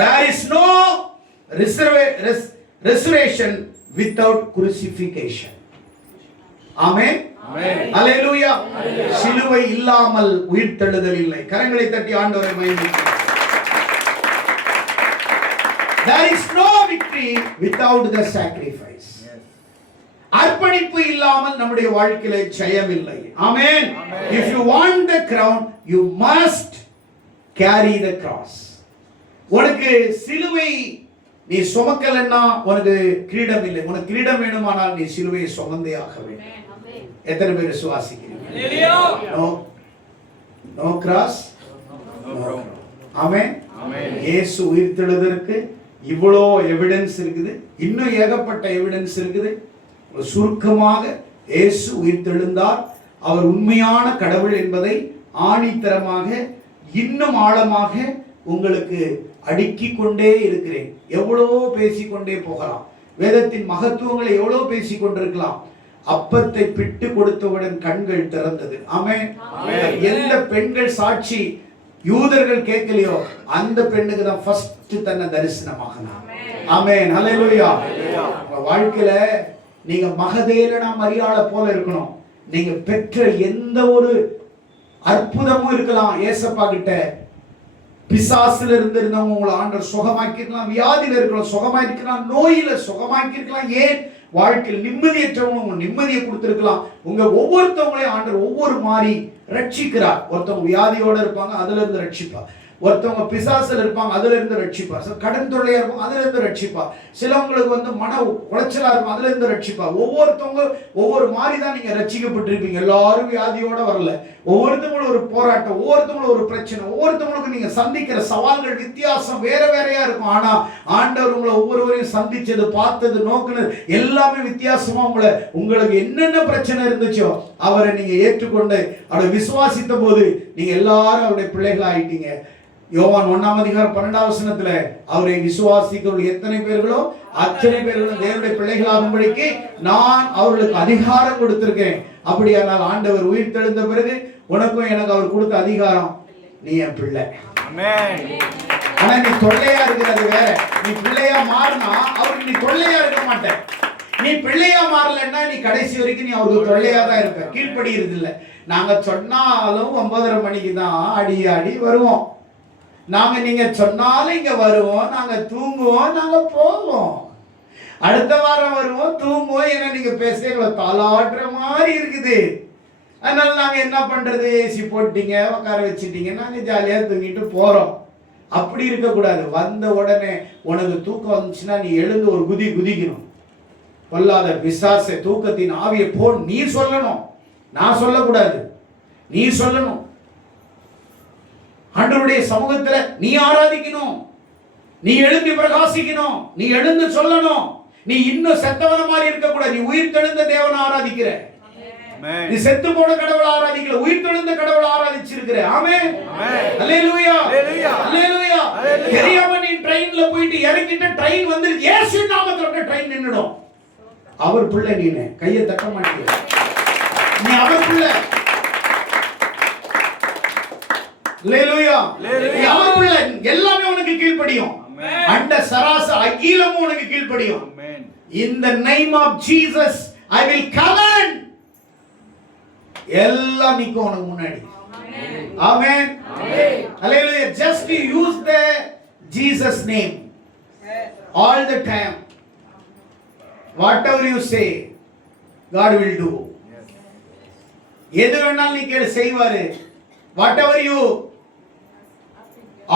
There is no resurrection without crucifixion. ஆமென். அல்லேலூயா. சிலுவை இல்லாமல் உயிர்த்தெழுதல் இல்லை. கரங்களை தட்டி ஆண்டவரை மகிமைப்படுத்துங்கள். There is no victory without the sacrifice. அர்ப்பணிப்பு இல்லாமல் நம்முடைய வாழ்க்கையில ஜெயம் இல்லை. ஆமென். If you want the crown, you must carry the cross. உனக்கு சிலுவை நீ சுமக்கலன்னா உனக்கு கிரீடம் இல்லை. உனக்கு கிரீடம் வேணுமானால் நீ சிலுவையை சுமந்தே ஆக வேண்டும். எத்தனை பேர் விசுவாசிக்கிறீங்க? No cross no crown. ஆமென். இயேசு உயிர்த்தெழுதற்கு இவ்வளோ எவிடன்ஸ் இருக்குது, இன்னும் ஏகப்பட்ட எவிடன்ஸ் இருக்குது. சுருக்கமாக இயேசு உயிர்த்தெழுந்தார், அவர் உண்மையான கடவுள் என்பதை ஆணித்தரமாக இன்னும் ஆழமாக உங்களுக்கு அடுக்கிக் கொண்டே இருக்கிறேன். எவ்வளவோ பேசிக்கொண்டே போகலாம். வேதத்தின் மகத்துவங்களை எவ்வளவு பேசிக் கொண்டிருக்கலாம். அப்பத்தை பிட்டு கொடுத்தவுடன் கண்கள் திறந்தது. ஆமென். எந்த பெண்கள் சாட்சி யூதர்கள் கேட்கலையோ அந்த பெண்ணுக்கு தான் ஃபர்ஸ்ட் தன்னை தரிசனமாகணும். ஆமென். ஹல்லேலூயா. உங்க வாழ்க்கையில நீங்க மகதேலனா மரியாளை போல இருக்கணும். நீங்க பெற்ற எந்த ஒரு அற்புதமும் இருக்கலாம். ஏசப்பா கிட்ட பிசாசுல இருந்தவங்க உங்களை ஆண்டவர் சுகமாக்கிருக்கலாம், வியாதியில இருக்கலாம் சுகமாக்கிருக்கலாம், நோயில சுகமாக்கிருக்கலாம். ஏன் வாழ்க்கையில் நிம்மதியற்றவங்க நிம்மதியை கொடுத்திருக்கலாம். உங்க ஒவ்வொருத்தவங்களையும் ஆண்டவர் ஒவ்வொரு மாதிரி ரட்சிக்கிறார். ஒருத்தவங்க வியாதியோட இருப்பாங்க, அதுல இருந்து ரட்சிப்பார். ஒருத்தவங்க பிசாசுல இருப்பாங்க, அதுல இருந்து ரட்சிப்பார். கடன் தொல்லையா இருக்கும், அதுல இருந்து ரட்சிப்பார். சிலவங்களுக்கு மன உளைச்சலா இருக்கும், அதுல இருந்து ரட்சிப்பார். ஒவ்வொருத்தவங்க ஒவ்வொரு மாதிரி தான் நீங்க ரட்சிக்கப்பட்டிருப்பீங்க. எல்லாரும் வியாதியோட வரல. ஒவ்வொருத்தவங்களும் ஒரு போராட்டம், ஒவ்வொருத்தவங்களும் ஒரு பிரச்சனை, ஒவ்வொருத்தவங்களுக்கும் நீங்க சந்திக்கிற சவால்கள் வித்தியாசம் வேற வேறையா இருக்கும். ஆனா ஆண்டவர் உங்களை ஒவ்வொருவரையும் சந்திச்சது, பார்த்தது, நோக்குனது எல்லாமே வித்தியாசமா உங்களுக்கு என்னென்ன பிரச்சனை இருந்துச்சோ அவரை நீங்க ஏற்றுக்கொண்டு அவரை விசுவாசித்த போது நீங்க எல்லாரும் அவருடைய பிள்ளைகள் ஆயிட்டீங்க. யோவான் 1:12 அவரை விசுவாசிக்கிறவர்கள் எத்தனை பேர்களோ அத்தனை பேர்களும் தேவனுடைய பிள்ளைகளாகும்படிக்கு நான் அவர்களுக்கு அதிகாரம் கொடுத்திருக்கேன். அப்படியானால் ஆண்டவர் உயிர் தெழுந்த பிறகு உனக்கும் எனக்கு அவர் கொடுத்த அதிகாரம், நீ என் பிள்ளை. ஆனா நீ தொல்லையா இருக்கிறது வேற. நீ பிள்ளையா மாறினா அவருக்கு நீ தொல்லையா இருக்க மாட்டேன். நீ பிள்ளையா மாறலன்னா நீ கடைசி வரைக்கும் நீ அவருக்கு தொல்லையா தான் இருக்க. கீழ்படுகிறது இல்லை. நாங்க சொன்னாலும் 9:30 மணிக்கு தான் அடி அடி வருவோம். நீங்க சொன்னாலும் இங்க வருவோம், நாங்க தூங்குவோம், நாங்க போவோம். அடுத்த வாரம் வருவோம், தூங்குவோம். ஏன்னா நீங்க பேச எங்களை தாளாட்டுற மாதிரி இருக்குது. அதனால நாங்க என்ன பண்றது, ஏசி போட்டீங்க, உட்கார வச்சுட்டீங்க, நாங்க ஜாலியா தூங்கிட்டு போறோம். அப்படி இருக்க கூடாது. வந்த உடனே உனக்கு தூக்கம் வந்துச்சுன்னா நீ எழுந்து ஒரு குதி குதிக்கணும். பொல்லாத பிசாசு தூக்கத்தின் ஆவியை போ நீ சொல்லணும், நான் சொல்லக்கூடாது, நீ சொல்லணும். ஆண்டவருடைய சமூகத்துல நீ ஆராதிக்கணும், நீ எழுந்து பிரகாசிக்கணும், நீ எழுந்து சொல்லணும். நீ இன்னும் செத்தவன மாதிரி இருக்க கூடாது. நீ உயிர் தெழுந்த தேவனை ஆராதிக்கிற. நீ செத்து போன கடவுளை ஆராதிக்கல, உயிர் தெழுந்த கடவுளை ஆராதிச்சிருக்கிற. ஆமென். அல்லேலூயா. அல்லேலூயா. தெரியாம நீ ட்ரெயின்ல போயிட்டு இறங்கிட்ட, ட்ரெயின் வந்து இயேசு நாமத்துல ட்ரெயின் நின்னுடும். அவர் பிள்ளை, நீனே கையை தட்ட மாட்டீங்க. நீ அவர் பிள்ளை. அல்லேலூயா. நீ அவர் பிள்ளை. எல்லாமே உனக்கு கீழ்ப்படியும். அண்ட சராச அகிலமும் உனக்கு கீழ்ப்படியும். In the name of Jesus I will command. எல்லாம் நிக்கும் உனக்கு முன்னாடி. ஆமென். Hallelujah. Just use the Jesus name all the time. Whatever you say, God will do. எது வேணாலும் நீ கேளு, செய்வாரு. Whatever you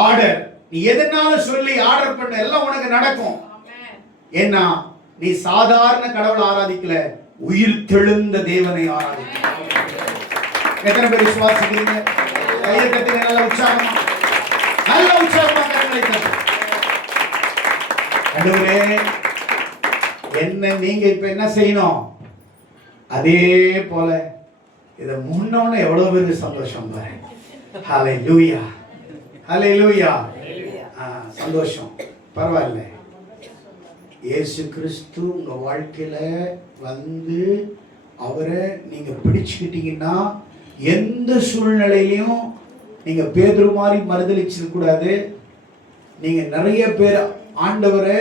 order, நீ எதனாலும் சொல்லி ஆர்டர் பண்ண, எல்லாம் உனக்கு நடக்கும். ஏன்னா நீ சாதாரண கடவுளை ஆராதிக்கல, உயிர் தெழுந்த தேவனை ஆராதிக்க. எத்தனை பேர் விசுவாசிக்கிறீங்க? கையை தட்டுங்க. நல்ல உற்சாகமா, நல்ல உற்சாகமா கரங்களை தட்டு. ஆண்டவரே, என்ன நீங்க இப்ப என்ன செய்யணும்? அதே போல இத முன்னோன்னு எவ்வளவு பேருக்கு சந்தோஷம் பாரு. ஹல்லேலூயா. ஹல்லேலூயா. சந்தோஷம். பரவாயில்லை. இயேசு கிறிஸ்து உங்க வாழ்க்கையில வந்து அவரை நீங்க பிடிச்சுக்கிட்டீங்கன்னா எந்த சூழ்நிலையிலையும் நீங்க பேதுரு மாதிரி மறுதலிச்சிருக்க கூடாது. நீங்க நிறைய பேர் ஆண்டவரை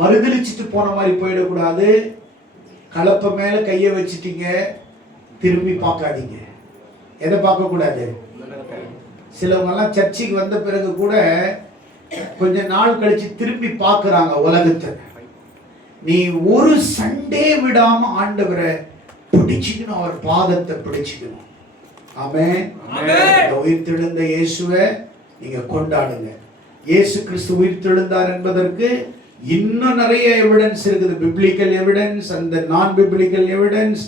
மறுதலிச்சிட்டு போன மாதிரி போயிடக்கூடாது. கலப்ப மேல கையை வச்சுட்டீங்க, திரும்பி பார்க்காதீங்க. எதை பார்க்க கூடாது? சிலவங்க எல்லாம் சர்ச்சைக்கு வந்த பிறகு கூட கொஞ்ச நாள் கழிச்சு திரும்பி பார்க்கறாங்க உலகத்தை. நீ ஒரு சண்டே விடாம ஆண்டவரை பிடிச்சுக்கணும், அவர் பாதத்தை பிடிச்சுக்கணும். ஆமென். உயிர் தெழுந்த இயேசுவை நீங்க கொண்டாடுங்க. இயேசு கிறிஸ்து உயிர் தெழுந்தார் என்பதற்கு இன்னும் நிறைய எவிடன்ஸ் இருக்குது. பிப்ளிக்கல் எவிடன்ஸ், அந்த நான் பிப்ளிக்கல் எவிடன்ஸ்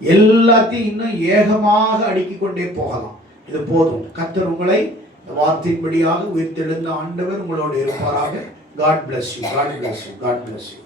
எல்லாத்தையும் இன்னும் ஏகமாக அடுக்கிக் கொண்டே போகலாம். இது போதும். கர்த்தர் உங்களை வார்த்தையின்படியாக உயிர் தெழுந்த ஆண்டவர் உங்களோடு இருப்பாராக. God bless you. God bless you. God bless you.